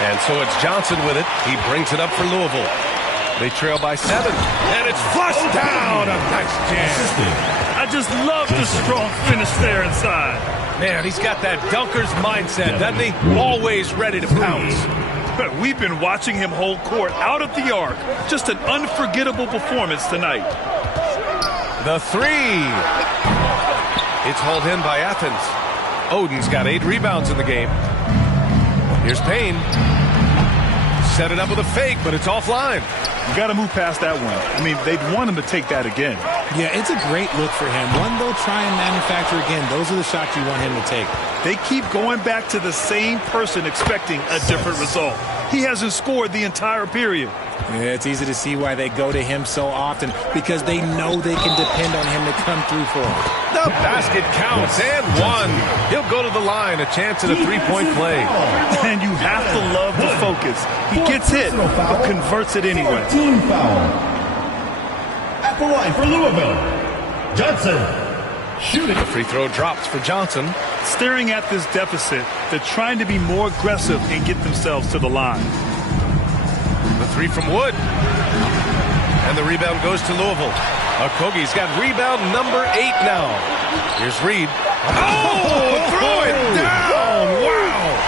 And so it's Johnson with it. He brings it up for Louisville. They trail by 7. And it's flushed down. A nice jam. I just love the strong finish there inside. Man, he's got that dunker's mindset, doesn't he? Always ready to pounce. We've been watching him hold court out of the arc. Just an unforgettable performance tonight. The 3. It's hauled in by Athens. Oden's got 8 rebounds in the game. Here's Payne. Set it up with a fake, but it's offline. You got to move past that one. I mean, they'd want him to take that again. Yeah, it's a great look for him. One they'll try and manufacture again. Those are the shots you want him to take. They keep going back to the same person expecting a different result. He hasn't scored the entire period. Yeah, it's easy to see why they go to him so often, because they know they can depend on him to come through for them. The basket counts, and one. He'll go to the line, a chance at a three-point play. And you have to love the focus. He gets hit, but converts it anyway. Team foul. At the line for Louisville, Johnson. Shooting. The free throw drops for Johnson. Staring at this deficit, they're trying to be more aggressive and get themselves to the line. The three from Wood. And the rebound goes to Louisville. Okogie's got rebound number 8 now. Here's Reed. Oh, throw it down. Wow.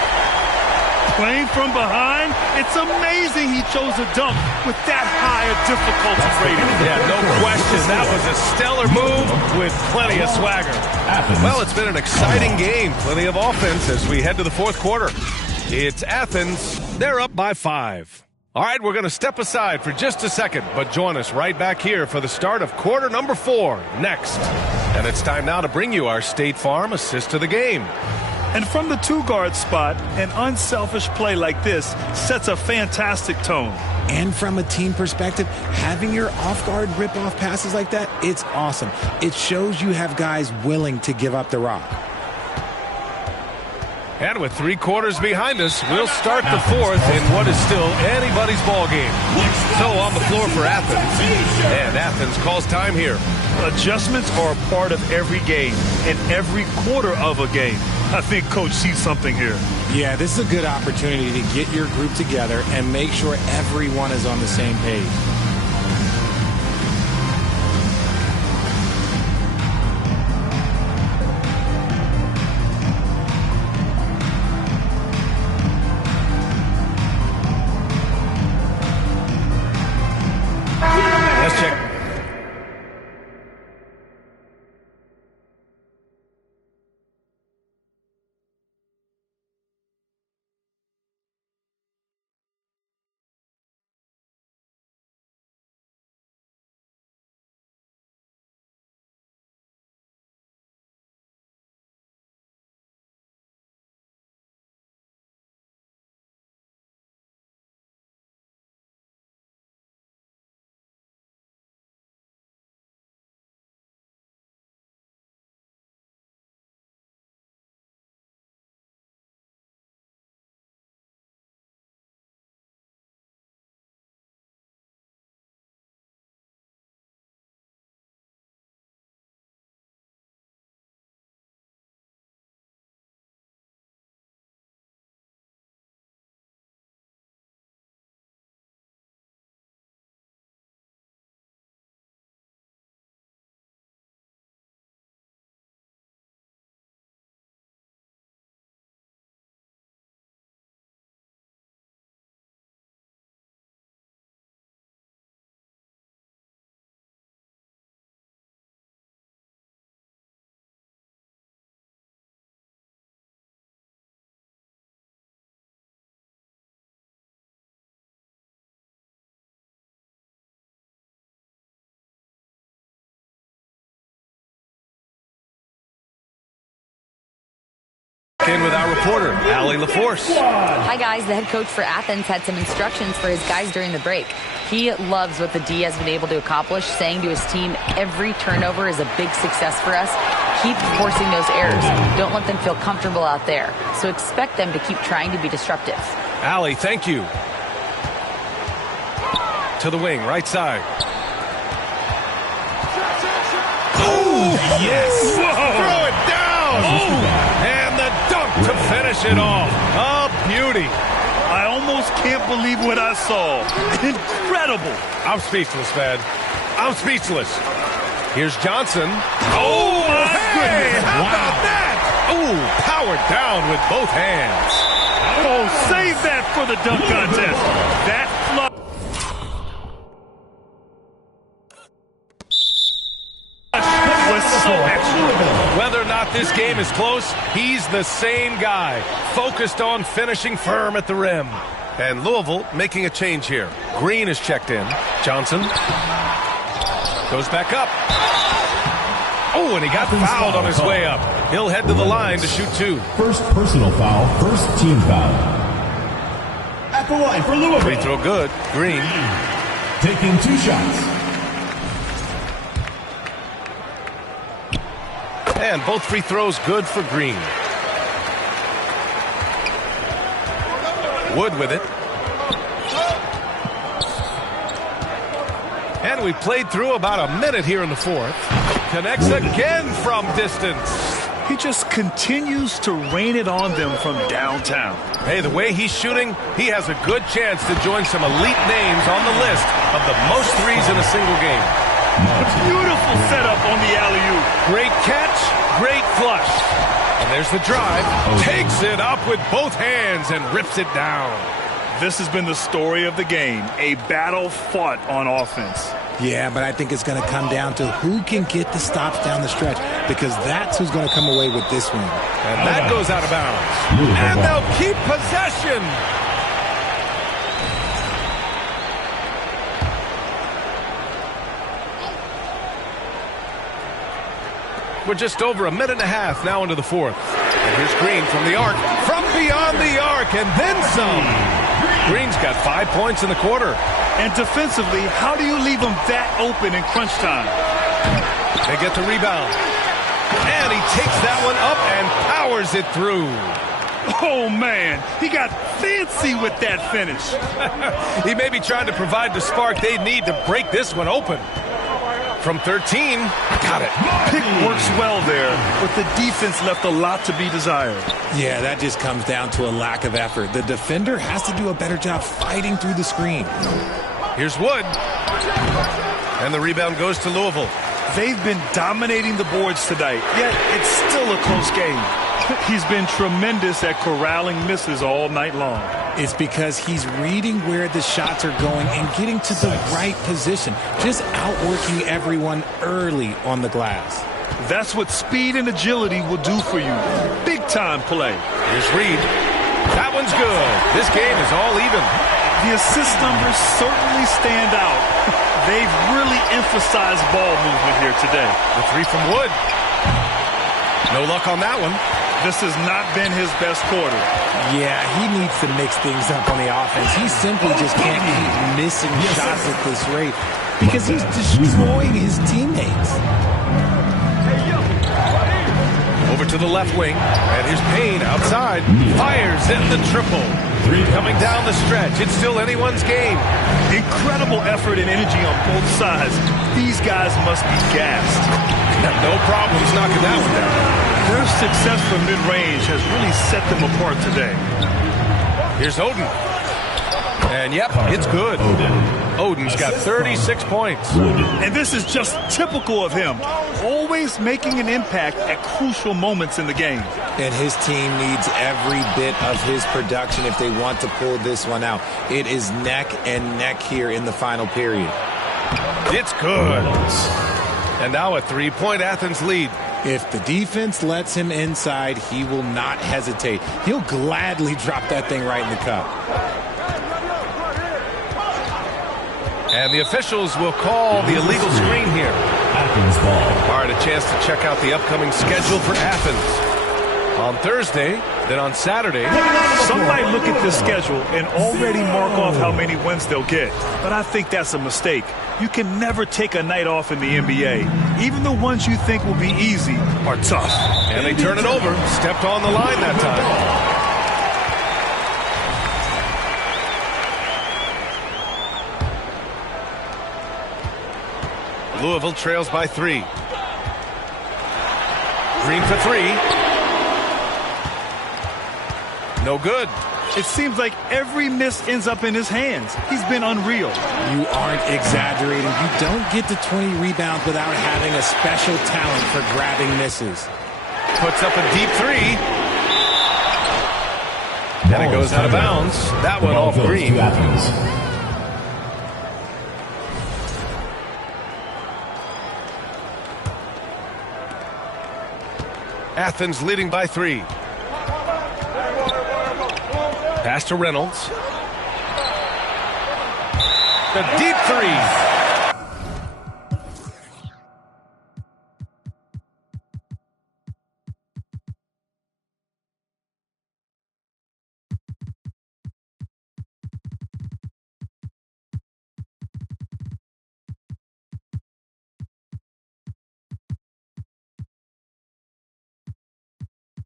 Playing from behind, it's amazing he chose a dunk with that high a difficulty rating. Yeah, no question. That was a stellar move with plenty of swagger. Well, it's been an exciting game. Plenty of offense as we head to the fourth quarter. It's Athens. They're up by 5. All right, we're going to step aside for just a second, but join us right back here for the start of quarter number 4 next. And it's time now to bring you our State Farm assist to the game. And from the 2-guard spot, an unselfish play like this sets a fantastic tone. And from a team perspective, having your off-guard rip-off passes like that, it's awesome. It shows you have guys willing to give up the rock. And with 3 quarters behind us, we'll start the fourth in what is still anybody's ball game. So on the floor for Athens, and Athens calls time here. Adjustments are a part of every game and every quarter of a game. I think Coach sees something here. Yeah, this is a good opportunity to get your group together and make sure everyone is on the same page. Let's check. In with our reporter, Allie LaForce. Hi, guys. The head coach for Athens had some instructions for his guys during the break. He loves what the D has been able to accomplish, saying to his team, every turnover is a big success for us. Keep forcing those errors. Don't let them feel comfortable out there. So expect them to keep trying to be disruptive. Allie, thank you. To the wing, right side. Oh, yes. Whoa. Throw it down. Oh. And the dunk to finish it off. A beauty. I almost can't believe what I saw. Incredible. I'm speechless, man. I'm speechless. Here's Johnson. Oh, my goodness. How about that? Oh, powered down with both hands. Oh, save that for the dunk contest. That flop. Was so excellent. Whether or not this game is close, he's the same guy, focused on finishing firm at the rim. And Louisville making a change here. Green is checked in. Johnson goes back up. Oh, and he got fouled on his way up. He'll head to the line to shoot 2. First personal foul, first team foul. At At the line for Louisville. Free throw good. Green. Taking 2 shots. And both free throws good for Green. Wood with it. And we played through about a minute here in the fourth. Connects again from distance. He just continues to rain it on them from downtown. Hey, the way he's shooting, he has a good chance to join some elite names on the list of the most threes in a single game. Beautiful setup on the alley-oop. Great catch, great flush. And there's the drive. Takes it up with both hands and rips it down. This has been the story of the game, a battle fought on offense. Yeah, but I think it's going to come down to who can get the stops down the stretch, because that's who's going to come away with this win. And that goes out of bounds. And they'll keep possession. We're just over a minute and a half now into the fourth. And here's Green from the arc. From beyond the arc, and then some. Green's got 5 points in the quarter. And defensively, how do you leave them that open in crunch time? They get the rebound. And he takes that one up and powers it through. Oh, man. He got fancy with that finish. He may be trying to provide the spark they need to break this one open. From 13, got it. Pick works well there, but the defense left a lot to be desired. Yeah, that just comes down to a lack of effort. The defender has to do a better job fighting through the screen. Here's Wood. And the rebound goes to Louisville. They've been dominating the boards tonight, yet it's still a close game. He's been tremendous at corralling misses all night long. It's because he's reading where the shots are going and getting to the right position, just outworking everyone early on the glass. That's what speed and agility will do for you. Big-time play. Here's Reed. That one's good. This game is all even. The assist numbers certainly stand out. They've really emphasized ball movement here today. The three from Wood. No luck on that one. This has not been his best quarter. Yeah, he needs to mix things up on the offense. He simply just can't keep missing shots at this rate because he's destroying his teammates. Over to the left wing, and here's Payne outside. Fires in the triple. Coming down the stretch. It's still anyone's game. Incredible effort and energy on both sides. These guys must be gassed. No problems knocking that one down. Their success from mid-range has really set them apart today. Here's Oden. And yep, it's good. Oden's got 36 points. And this is just typical of him. Always making an impact at crucial moments in the game. And his team needs every bit of his production if they want to pull this one out. It is neck and neck here in the final period. It's good. And now a three-point Athens lead. If the defense lets him inside, he will not hesitate. He'll gladly drop that thing right in the cup. And the officials will call the illegal screen here. Athens ball. All right, a chance to check out the upcoming schedule for Athens. On Thursday, then on Saturday. Some might look at this schedule and already mark off how many wins they'll get. But I think that's a mistake. You can never take a night off in the NBA. Even the ones you think will be easy are tough. And they turn it over. Stepped on the line that time. Louisville trails by 3. Green for 3. No good. It seems like every miss ends up in his hands. He's been unreal. You aren't exaggerating. You don't get to 20 rebounds without having a special talent for grabbing misses. Puts up a deep 3. And it goes out of bounds. That one off Green. Athens leading by 3. Pass to Reynolds. The deep 3.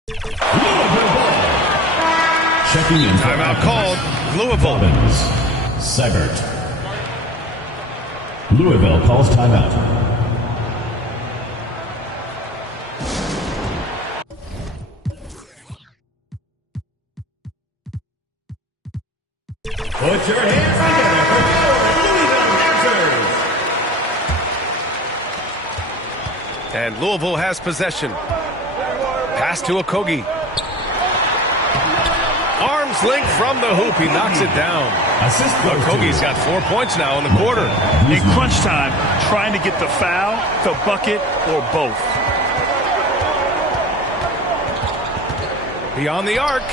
Checking in. Timeout called. Louisville. Seibert. Louisville calls timeout. Put your hands together for your Louisville Beavers. And Louisville has possession. Pass to Okogie. Arms length from the hoop. He knocks it down. Okogie's got 4 points now in the quarter. In crunch time, trying to get the foul, the bucket, or both. Beyond the arc.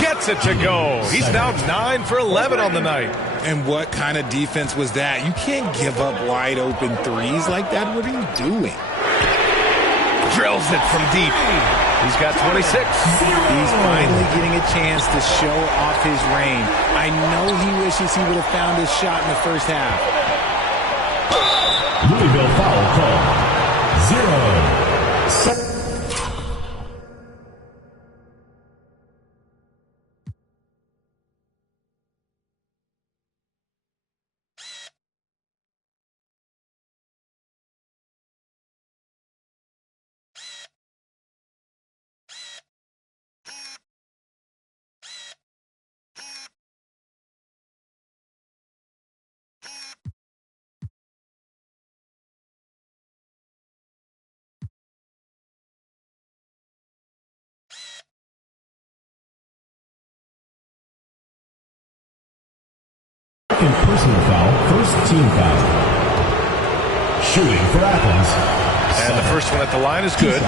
Gets it to go. He's now 9 for 11 on the night. And what kind of defense was that? You can't give up wide open threes like that. What are you doing? Drills it from deep. He's got 26. He's finally getting a chance to show off his range. I know he wishes he would have found his shot in the first half. Louisville foul call. 0. Second personal foul, first team foul. Shooting for Athens. And the first one at the line is good.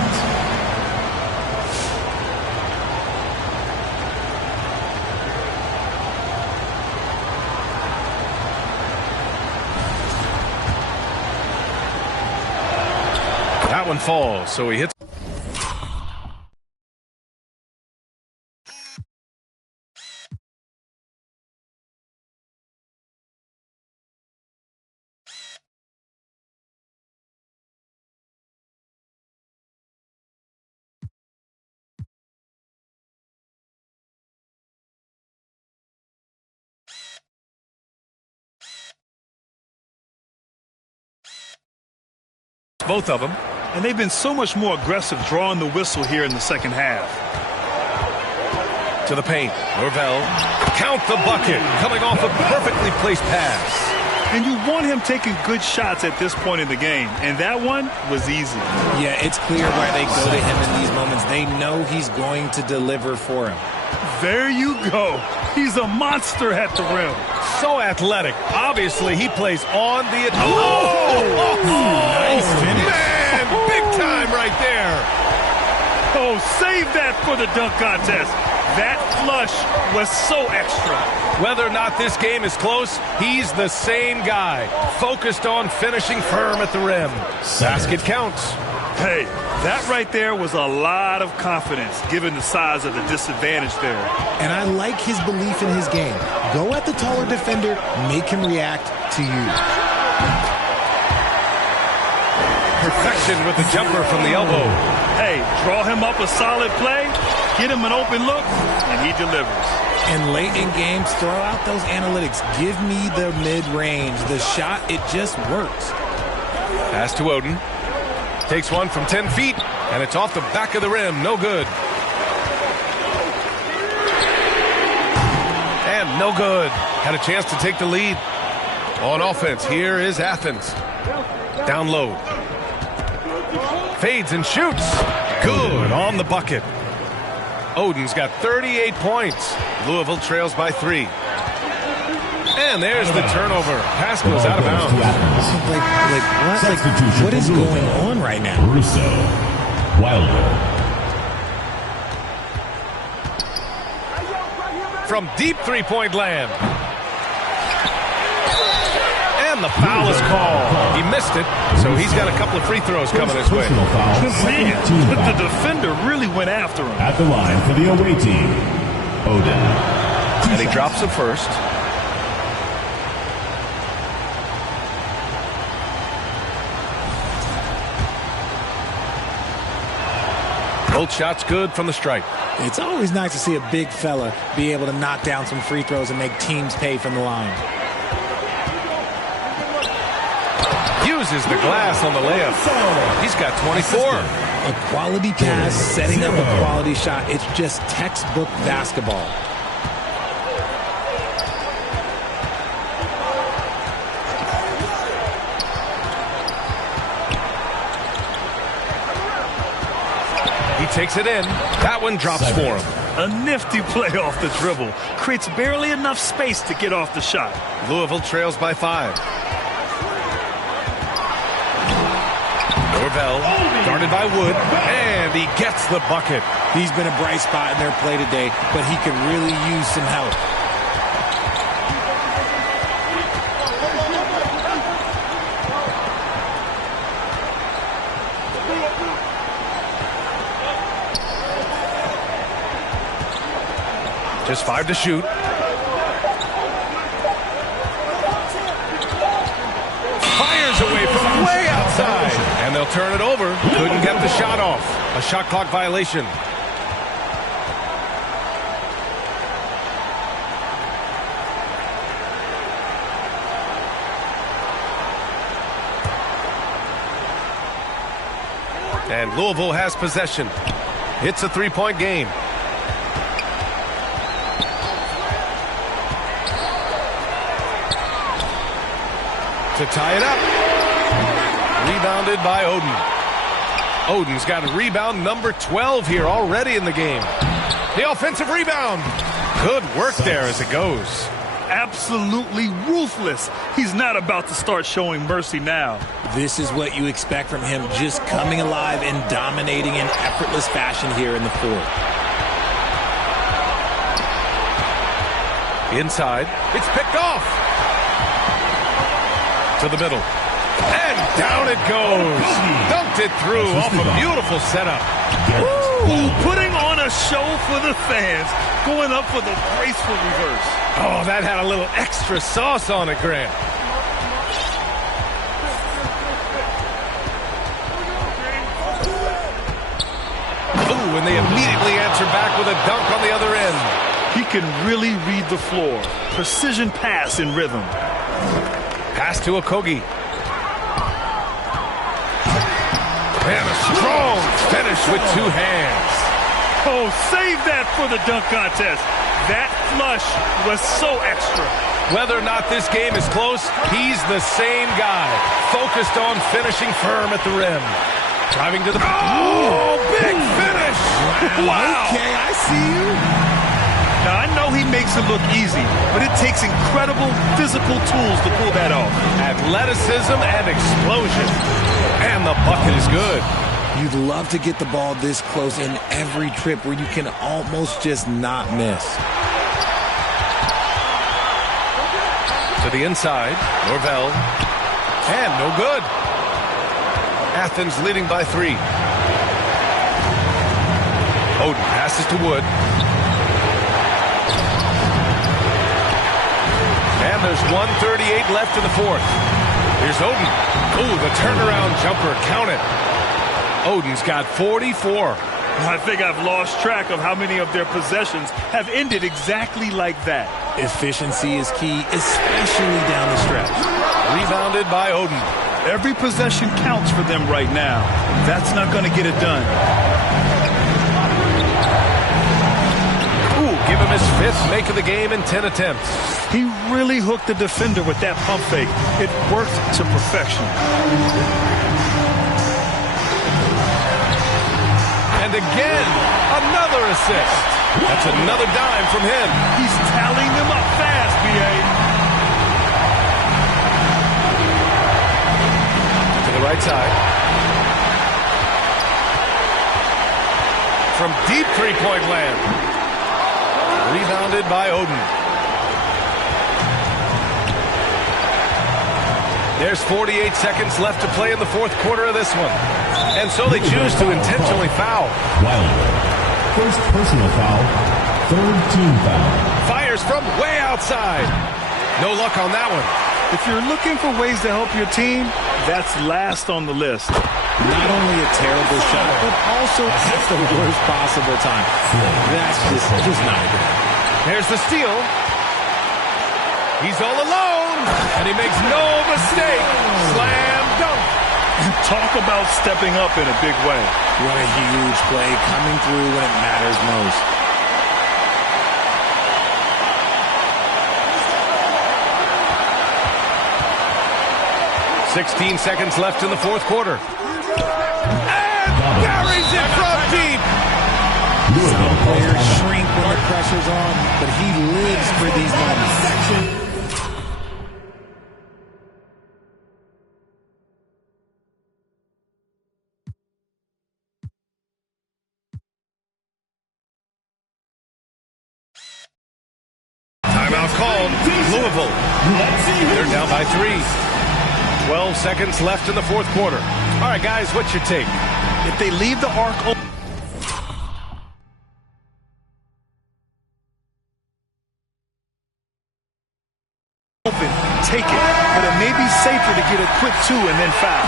That one falls, so he hits. Both of them. And they've been so much more aggressive drawing the whistle here in the second half. To the paint. Norvell. Count the bucket. Coming off a perfectly placed pass. And you want him taking good shots at this point in the game. And that one was easy. Yeah, it's clear why they go to him in these moments. They know he's going to deliver for him. There you go. He's a monster at the rim. So athletic. Obviously, he plays on the... Nice finish. Man, big time right there. Oh, save that for the dunk contest. That flush was so extra. Whether or not this game is close, he's the same guy. Focused on finishing firm at the rim. Basket counts. Hey, that right there was a lot of confidence given the size of the disadvantage there. And I like his belief in his game. Go at the taller defender, make him react to you. Perfection with the jumper from the elbow. Hey, draw him up a solid play, get him an open look, and he delivers. And late in games, throw out those analytics. Give me the mid-range. The shot, it just works. Pass to Oden. Takes one from 10 feet, and it's off the back of the rim. No good. And no good. Had a chance to take the lead. On offense, here is Athens. Down low. Fades and shoots. Good on the bucket. Oden's got 38 points. Louisville trails by 3. And there's the turnover. Pass goes out of bounds. What is going on right now? Russo. Wilder. From deep three-point land. And the foul is called. He missed it, so he's got a couple of free throws coming his way. Man, but the defender really went after him. At the line for the away team, Oden. And he drops it first. Both shots good from the stripe. It's always nice to see a big fella be able to knock down some free throws and make teams pay from the line. Uses the glass on the layup. He's got 24. A quality pass, setting up a quality shot. It's just textbook basketball. He takes it in. That one drops for him. A nifty play off the dribble. Creates barely enough space to get off the shot. Louisville trails by 5. Norvell, guarded by Wood, and he gets the bucket. He's been a bright spot in their play today, but he could really use some help. Just 5 to shoot. Fires away from way outside. And they'll turn it over. Couldn't get the shot off. A shot clock violation. And Louisville has possession. It's a 3-point game. To tie it up. Rebounded by Oden. Oden's got a rebound number 12 here already in the game. The offensive rebound. Good work there as it goes. Absolutely ruthless. He's not about to start showing mercy now. This is what you expect from him, just coming alive and dominating in effortless fashion here in the fourth. Inside. It's picked off. To the middle. And down it goes. Dunked it through off a beautiful setup. Ooh, putting on a show for the fans. Going up for the graceful reverse. Oh, that had a little extra sauce on it, Grant. Ooh, and they immediately answer back with a dunk on the other end. He can really read the floor. Precision pass in rhythm. Pass to Okogie. And a strong finish with 2 hands. Oh, save that for the dunk contest. That flush was so extra. Whether or not this game is close, he's the same guy. Focused on finishing firm at the rim. Driving to the... Oh, big finish! Wow! Okay, I see you. Now, I know he makes it look easy, but it takes incredible physical tools to pull that off. Athleticism and explosion. And the bucket is good. You'd love to get the ball this close in every trip where you can almost just not miss. To the inside, Norvell. And no good. Athens leading by 3. Oden passes to Wood. And there's 1:38 left in the fourth. Here's Oden. Oh, the turnaround jumper. Count it. Oden's got 44. I think I've lost track of how many of their possessions have ended exactly like that. Efficiency is key, especially down the stretch. Rebounded by Oden. Every possession counts for them right now. That's not going to get it done. Ooh, give him his 5th make of the game in 10 attempts. He really hooked the defender with that pump fake. It worked to perfection. And again, another assist. That's another dime from him. He's tallying them up fast, B.A. To the right side. From deep 3-point land. Rebounded by Oden. There's 48 seconds left to play in the fourth quarter of this one. And so they choose to intentionally foul. Wilder. First personal foul. Third team foul. Fires from way outside. No luck on that one. If you're looking for ways to help your team, That's last on the list. Not only a terrible shot, but also at the worst possible time. That's just not good. There's the steal. He's all alone, and he makes no mistake. Slam dunk. Talk about stepping up in a big way. What a huge play, coming through when it matters most. "16 seconds left in the fourth quarter. And buries it from deep. Some players shrink when the pressure's on, but he lives for these moments. Timeout called. Louisville. They're down by 3. 12 seconds left in the fourth quarter. All right, guys, what's your take? If they leave the arc open, take it. But it may be safer to get a quick 2 and then foul.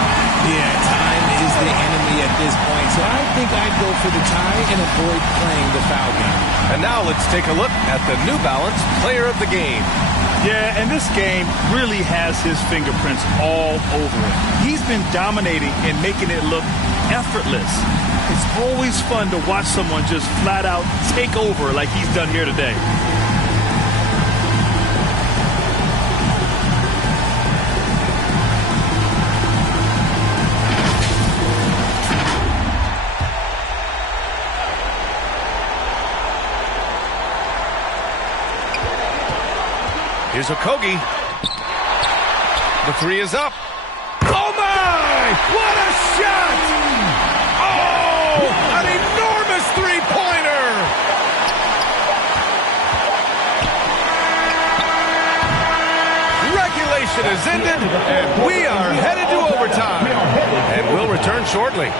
Yeah, time is the enemy at this point, so I think I'd go for the tie and avoid playing the foul game. And now let's take a look at the New Balance Player of the Game. Yeah, and this game really has his fingerprints all over it. He's been dominating and making it look effortless. It's always fun to watch someone just flat out take over like he's done here today. Here's Okogie. The 3 is up. Oh, my! What a shot! Oh, an enormous three-pointer! Regulation is ended, and we are headed to overtime. And we'll return shortly.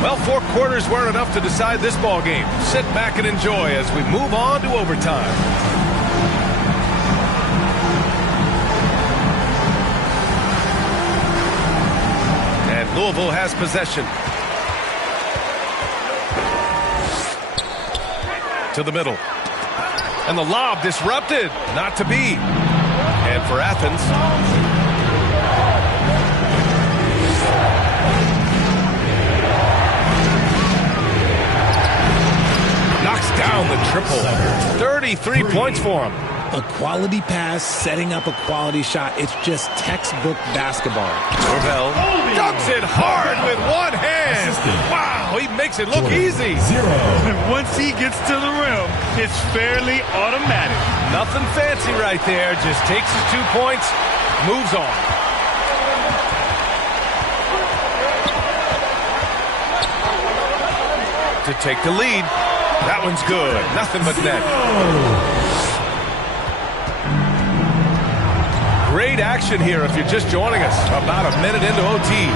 Well, 4 quarters weren't enough to decide this ball game. Sit back and enjoy as we move on to overtime. And Louisville has possession. To the middle. And the lob disrupted. Not to be. And for Athens. Knocks down the triple. 33 points for him. A quality pass, setting up a quality shot. It's just textbook basketball. Norvell dunks it hard with one hand. Wow, he makes it look easy. And once he gets to the rim, it's fairly automatic. Nothing fancy right there. Just takes his 2 points, moves on. To take the lead. That one's good. Nothing but net. Great action here if you're just joining us. About a minute into OT.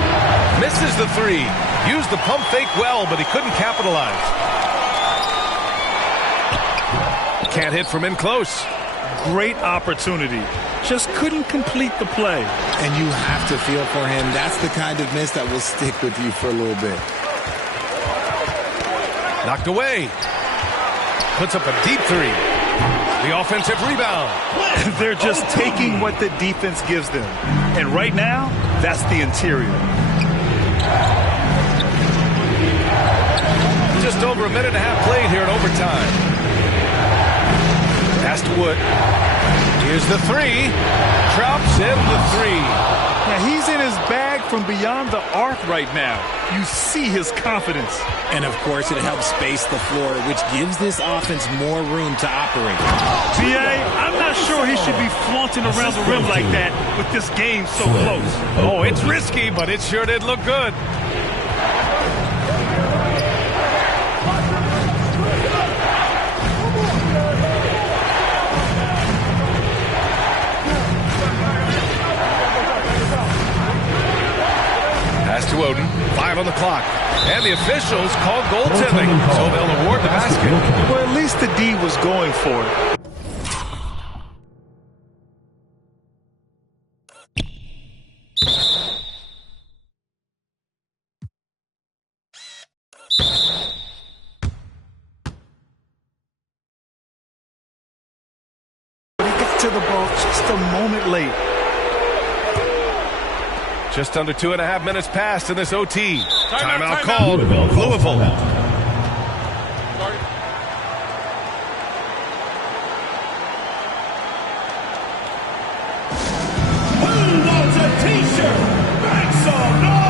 Misses the 3. Used the pump fake well, but he couldn't capitalize. Can't hit from in close. Great opportunity. Just couldn't complete the play. And you have to feel for him. That's the kind of miss that will stick with you for a little bit. Knocked away. Puts up a deep 3. The offensive rebound. They're just taking what the defense gives them. And right now, that's the interior. Just over a minute and a half played here in overtime. Pass to Wood. Here's the 3. Drops in the 3. Yeah, he's in his bag from beyond the arc right now. You see his confidence. And, of course, it helps space the floor, which gives this offense more room to operate. B.A., I'm not sure he should be flaunting around the rim like that with this game so close. Oh, it's risky, but it sure did look good. pass to Oden. 5 on the clock. And the officials called goaltending, so they'll award the basket. Well, at least the D was going for it. To the ball just a moment late. Just under 2.5 minutes passed in this OT. Timeout called. Louisville. Who wants a t-shirt? Make some noise!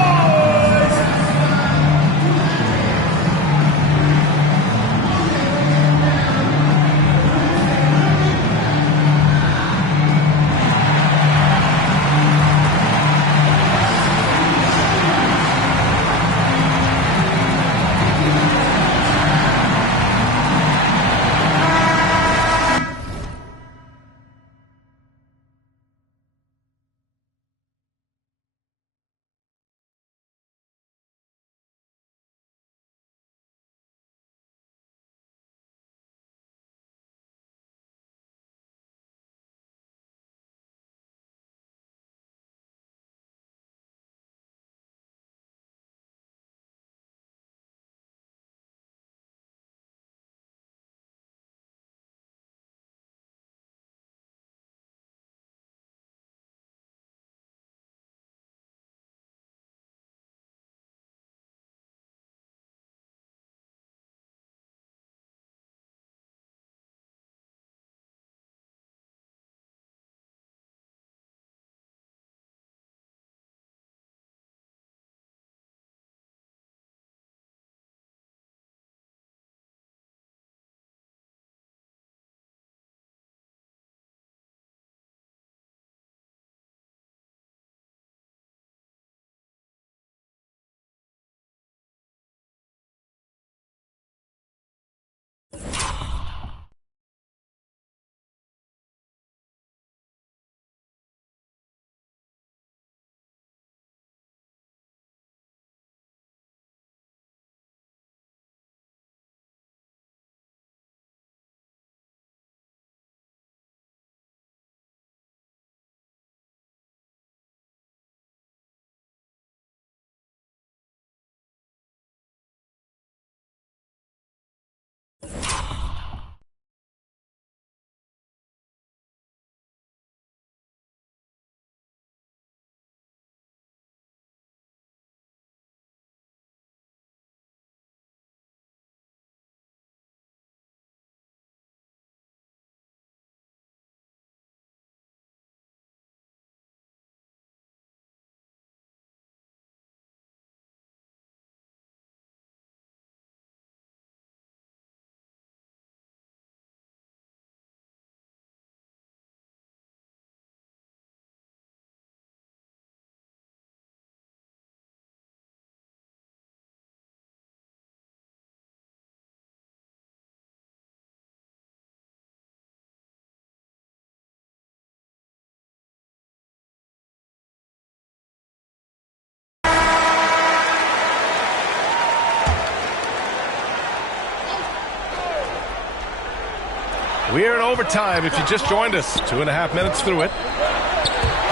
We are in overtime if you just joined us. 2.5 minutes through it.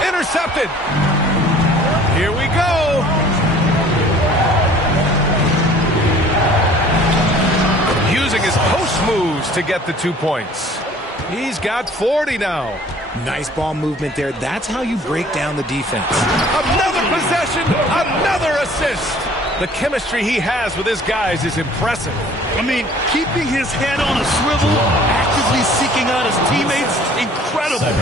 Intercepted. Here we go. Using his post moves to get the 2 points. He's got 40 now. Nice ball movement there. That's how you break down the defense. Another possession, another assist. The chemistry he has with his guys is impressive. I mean, keeping his head on a swivel, actively seeking out his teammates, incredible.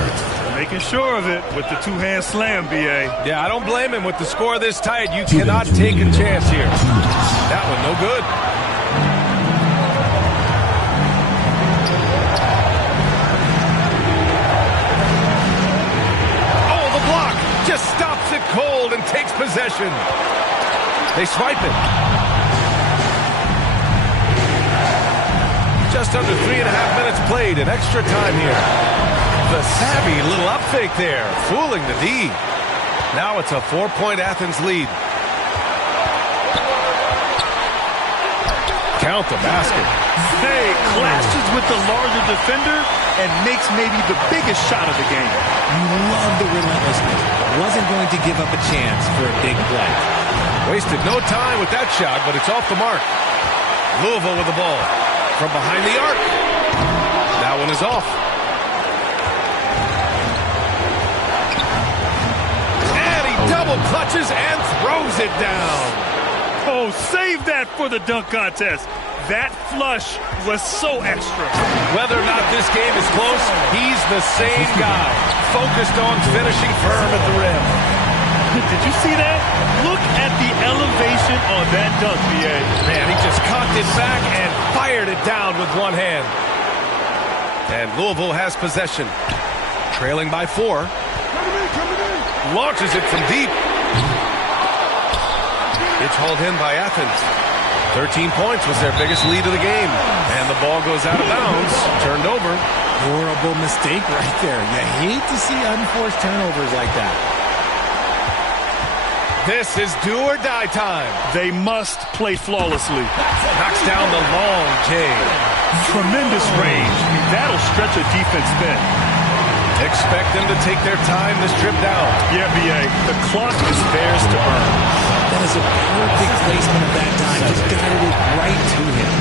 Making sure of it with the two-hand slam, B.A. Yeah, I don't blame him. With the score this tight, you cannot take a chance here. That one, no good. Oh, the block just stops it cold and takes possession. They swipe it. Just under 3.5 minutes played in extra time here. The savvy little up fake there, fooling the D. Now it's a 4-point Athens lead. count the basket. Hey, clashes with the larger defender and makes maybe the biggest shot of the game. You love the relentlessness. Wasn't going to give up a chance for a big play. Wasted no time with that shot, but it's off the mark. Louisville with the ball from behind the arc. That one is off. And he double clutches and throws it down. Oh, save that for the dunk contest. That flush was so extra. Whether or not this game is close, he's the same guy, focused on finishing firm at the rim. Did you see that? Look at the elevation on that dunk, B.A. Man, he just cocked it back and fired it down with one hand. And Louisville has possession. Trailing by 4. Launches it from deep. It's hauled in by Athens. 13 points was their biggest lead of the game. And the ball goes out of bounds. Turned over. Horrible mistake right there. You hate to see unforced turnovers like that. This is do or die time. They must play flawlessly. Knocks down the long J. Tremendous range. That'll stretch a defense thin. Expect them to take their time this trip down. Yeah, B.A. The clock is theirs to burn. That is a perfect placement of that time. Just guided it right to him.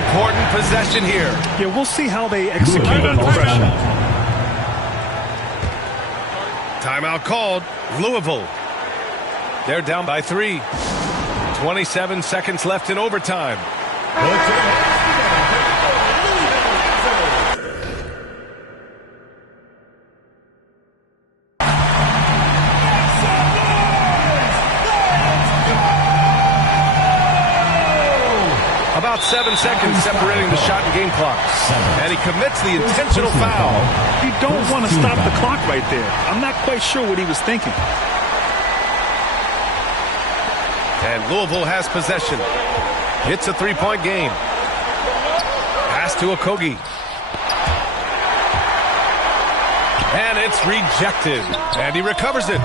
Important possession here. Yeah, we'll see how they execute under pressure. Timeout called. Louisville. They're down by 3. 27 seconds left in overtime. About 7 seconds separating the shot and game clock. And he commits the intentional foul. You don't want to stop the clock right there. I'm not quite sure what he was thinking. And Louisville has possession. It's a 3-point game. Pass to Okogie. And it's rejected. And he recovers it.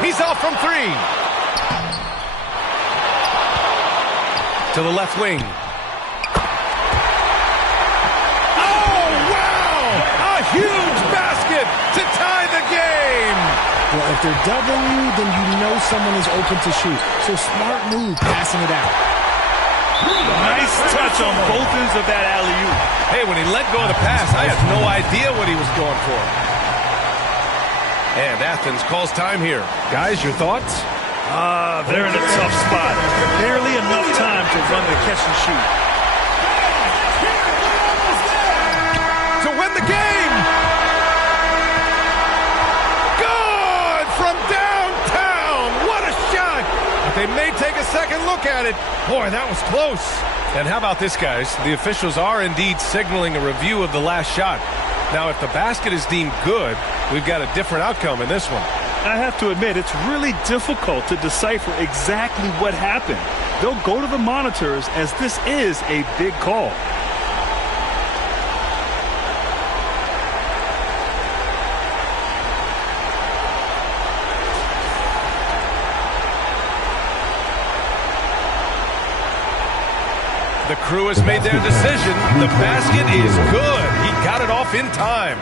He's off from 3. To the left wing. Huge basket to tie the game. Well, if they're doubling you, then you know someone is open to shoot. So smart move passing it out. Nice touch on both ends of that alley-oop. Hey, when he let go of the pass, I had no idea what he was going for. And Athens calls time here. Guys, your thoughts? They're in a tough spot. Barely enough time to run the catch and shoot. To win the game! Good from downtown! What a shot! But they may take a second look at it. Boy, that was close. And how about this, guys? The officials are indeed signaling a review of the last shot. Now, if the basket is deemed good, we've got a different outcome in this one. I have to admit, it's really difficult to decipher exactly what happened. They'll go to the monitors as this is a big call. The crew has made their decision. The basket is good. He got it off in time.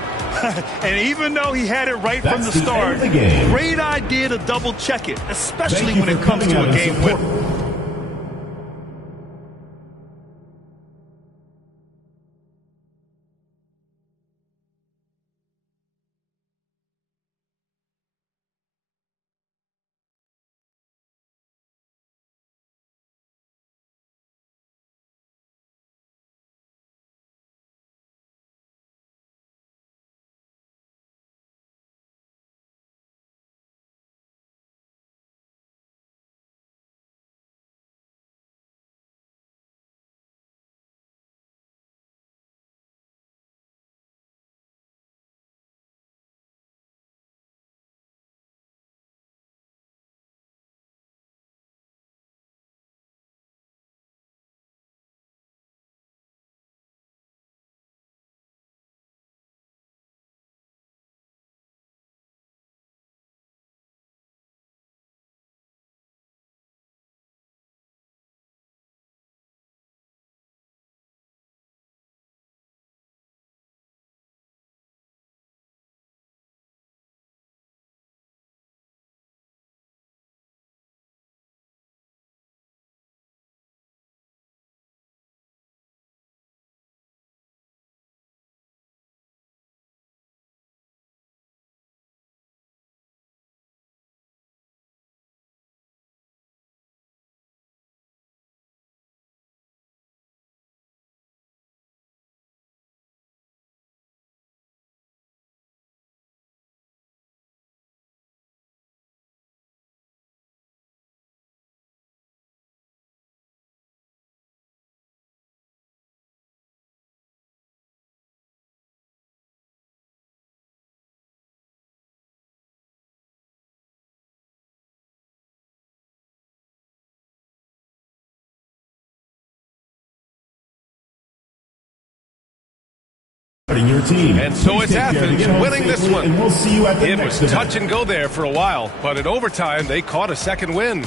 And even though he had it right from the start, great idea to double check it, especially when it comes to a game winner. Your team. And so Please it's take care to Athens get home winning this safely, one. And we'll see you at the It next was event. touch and go there for a while, but in overtime, they caught a second win.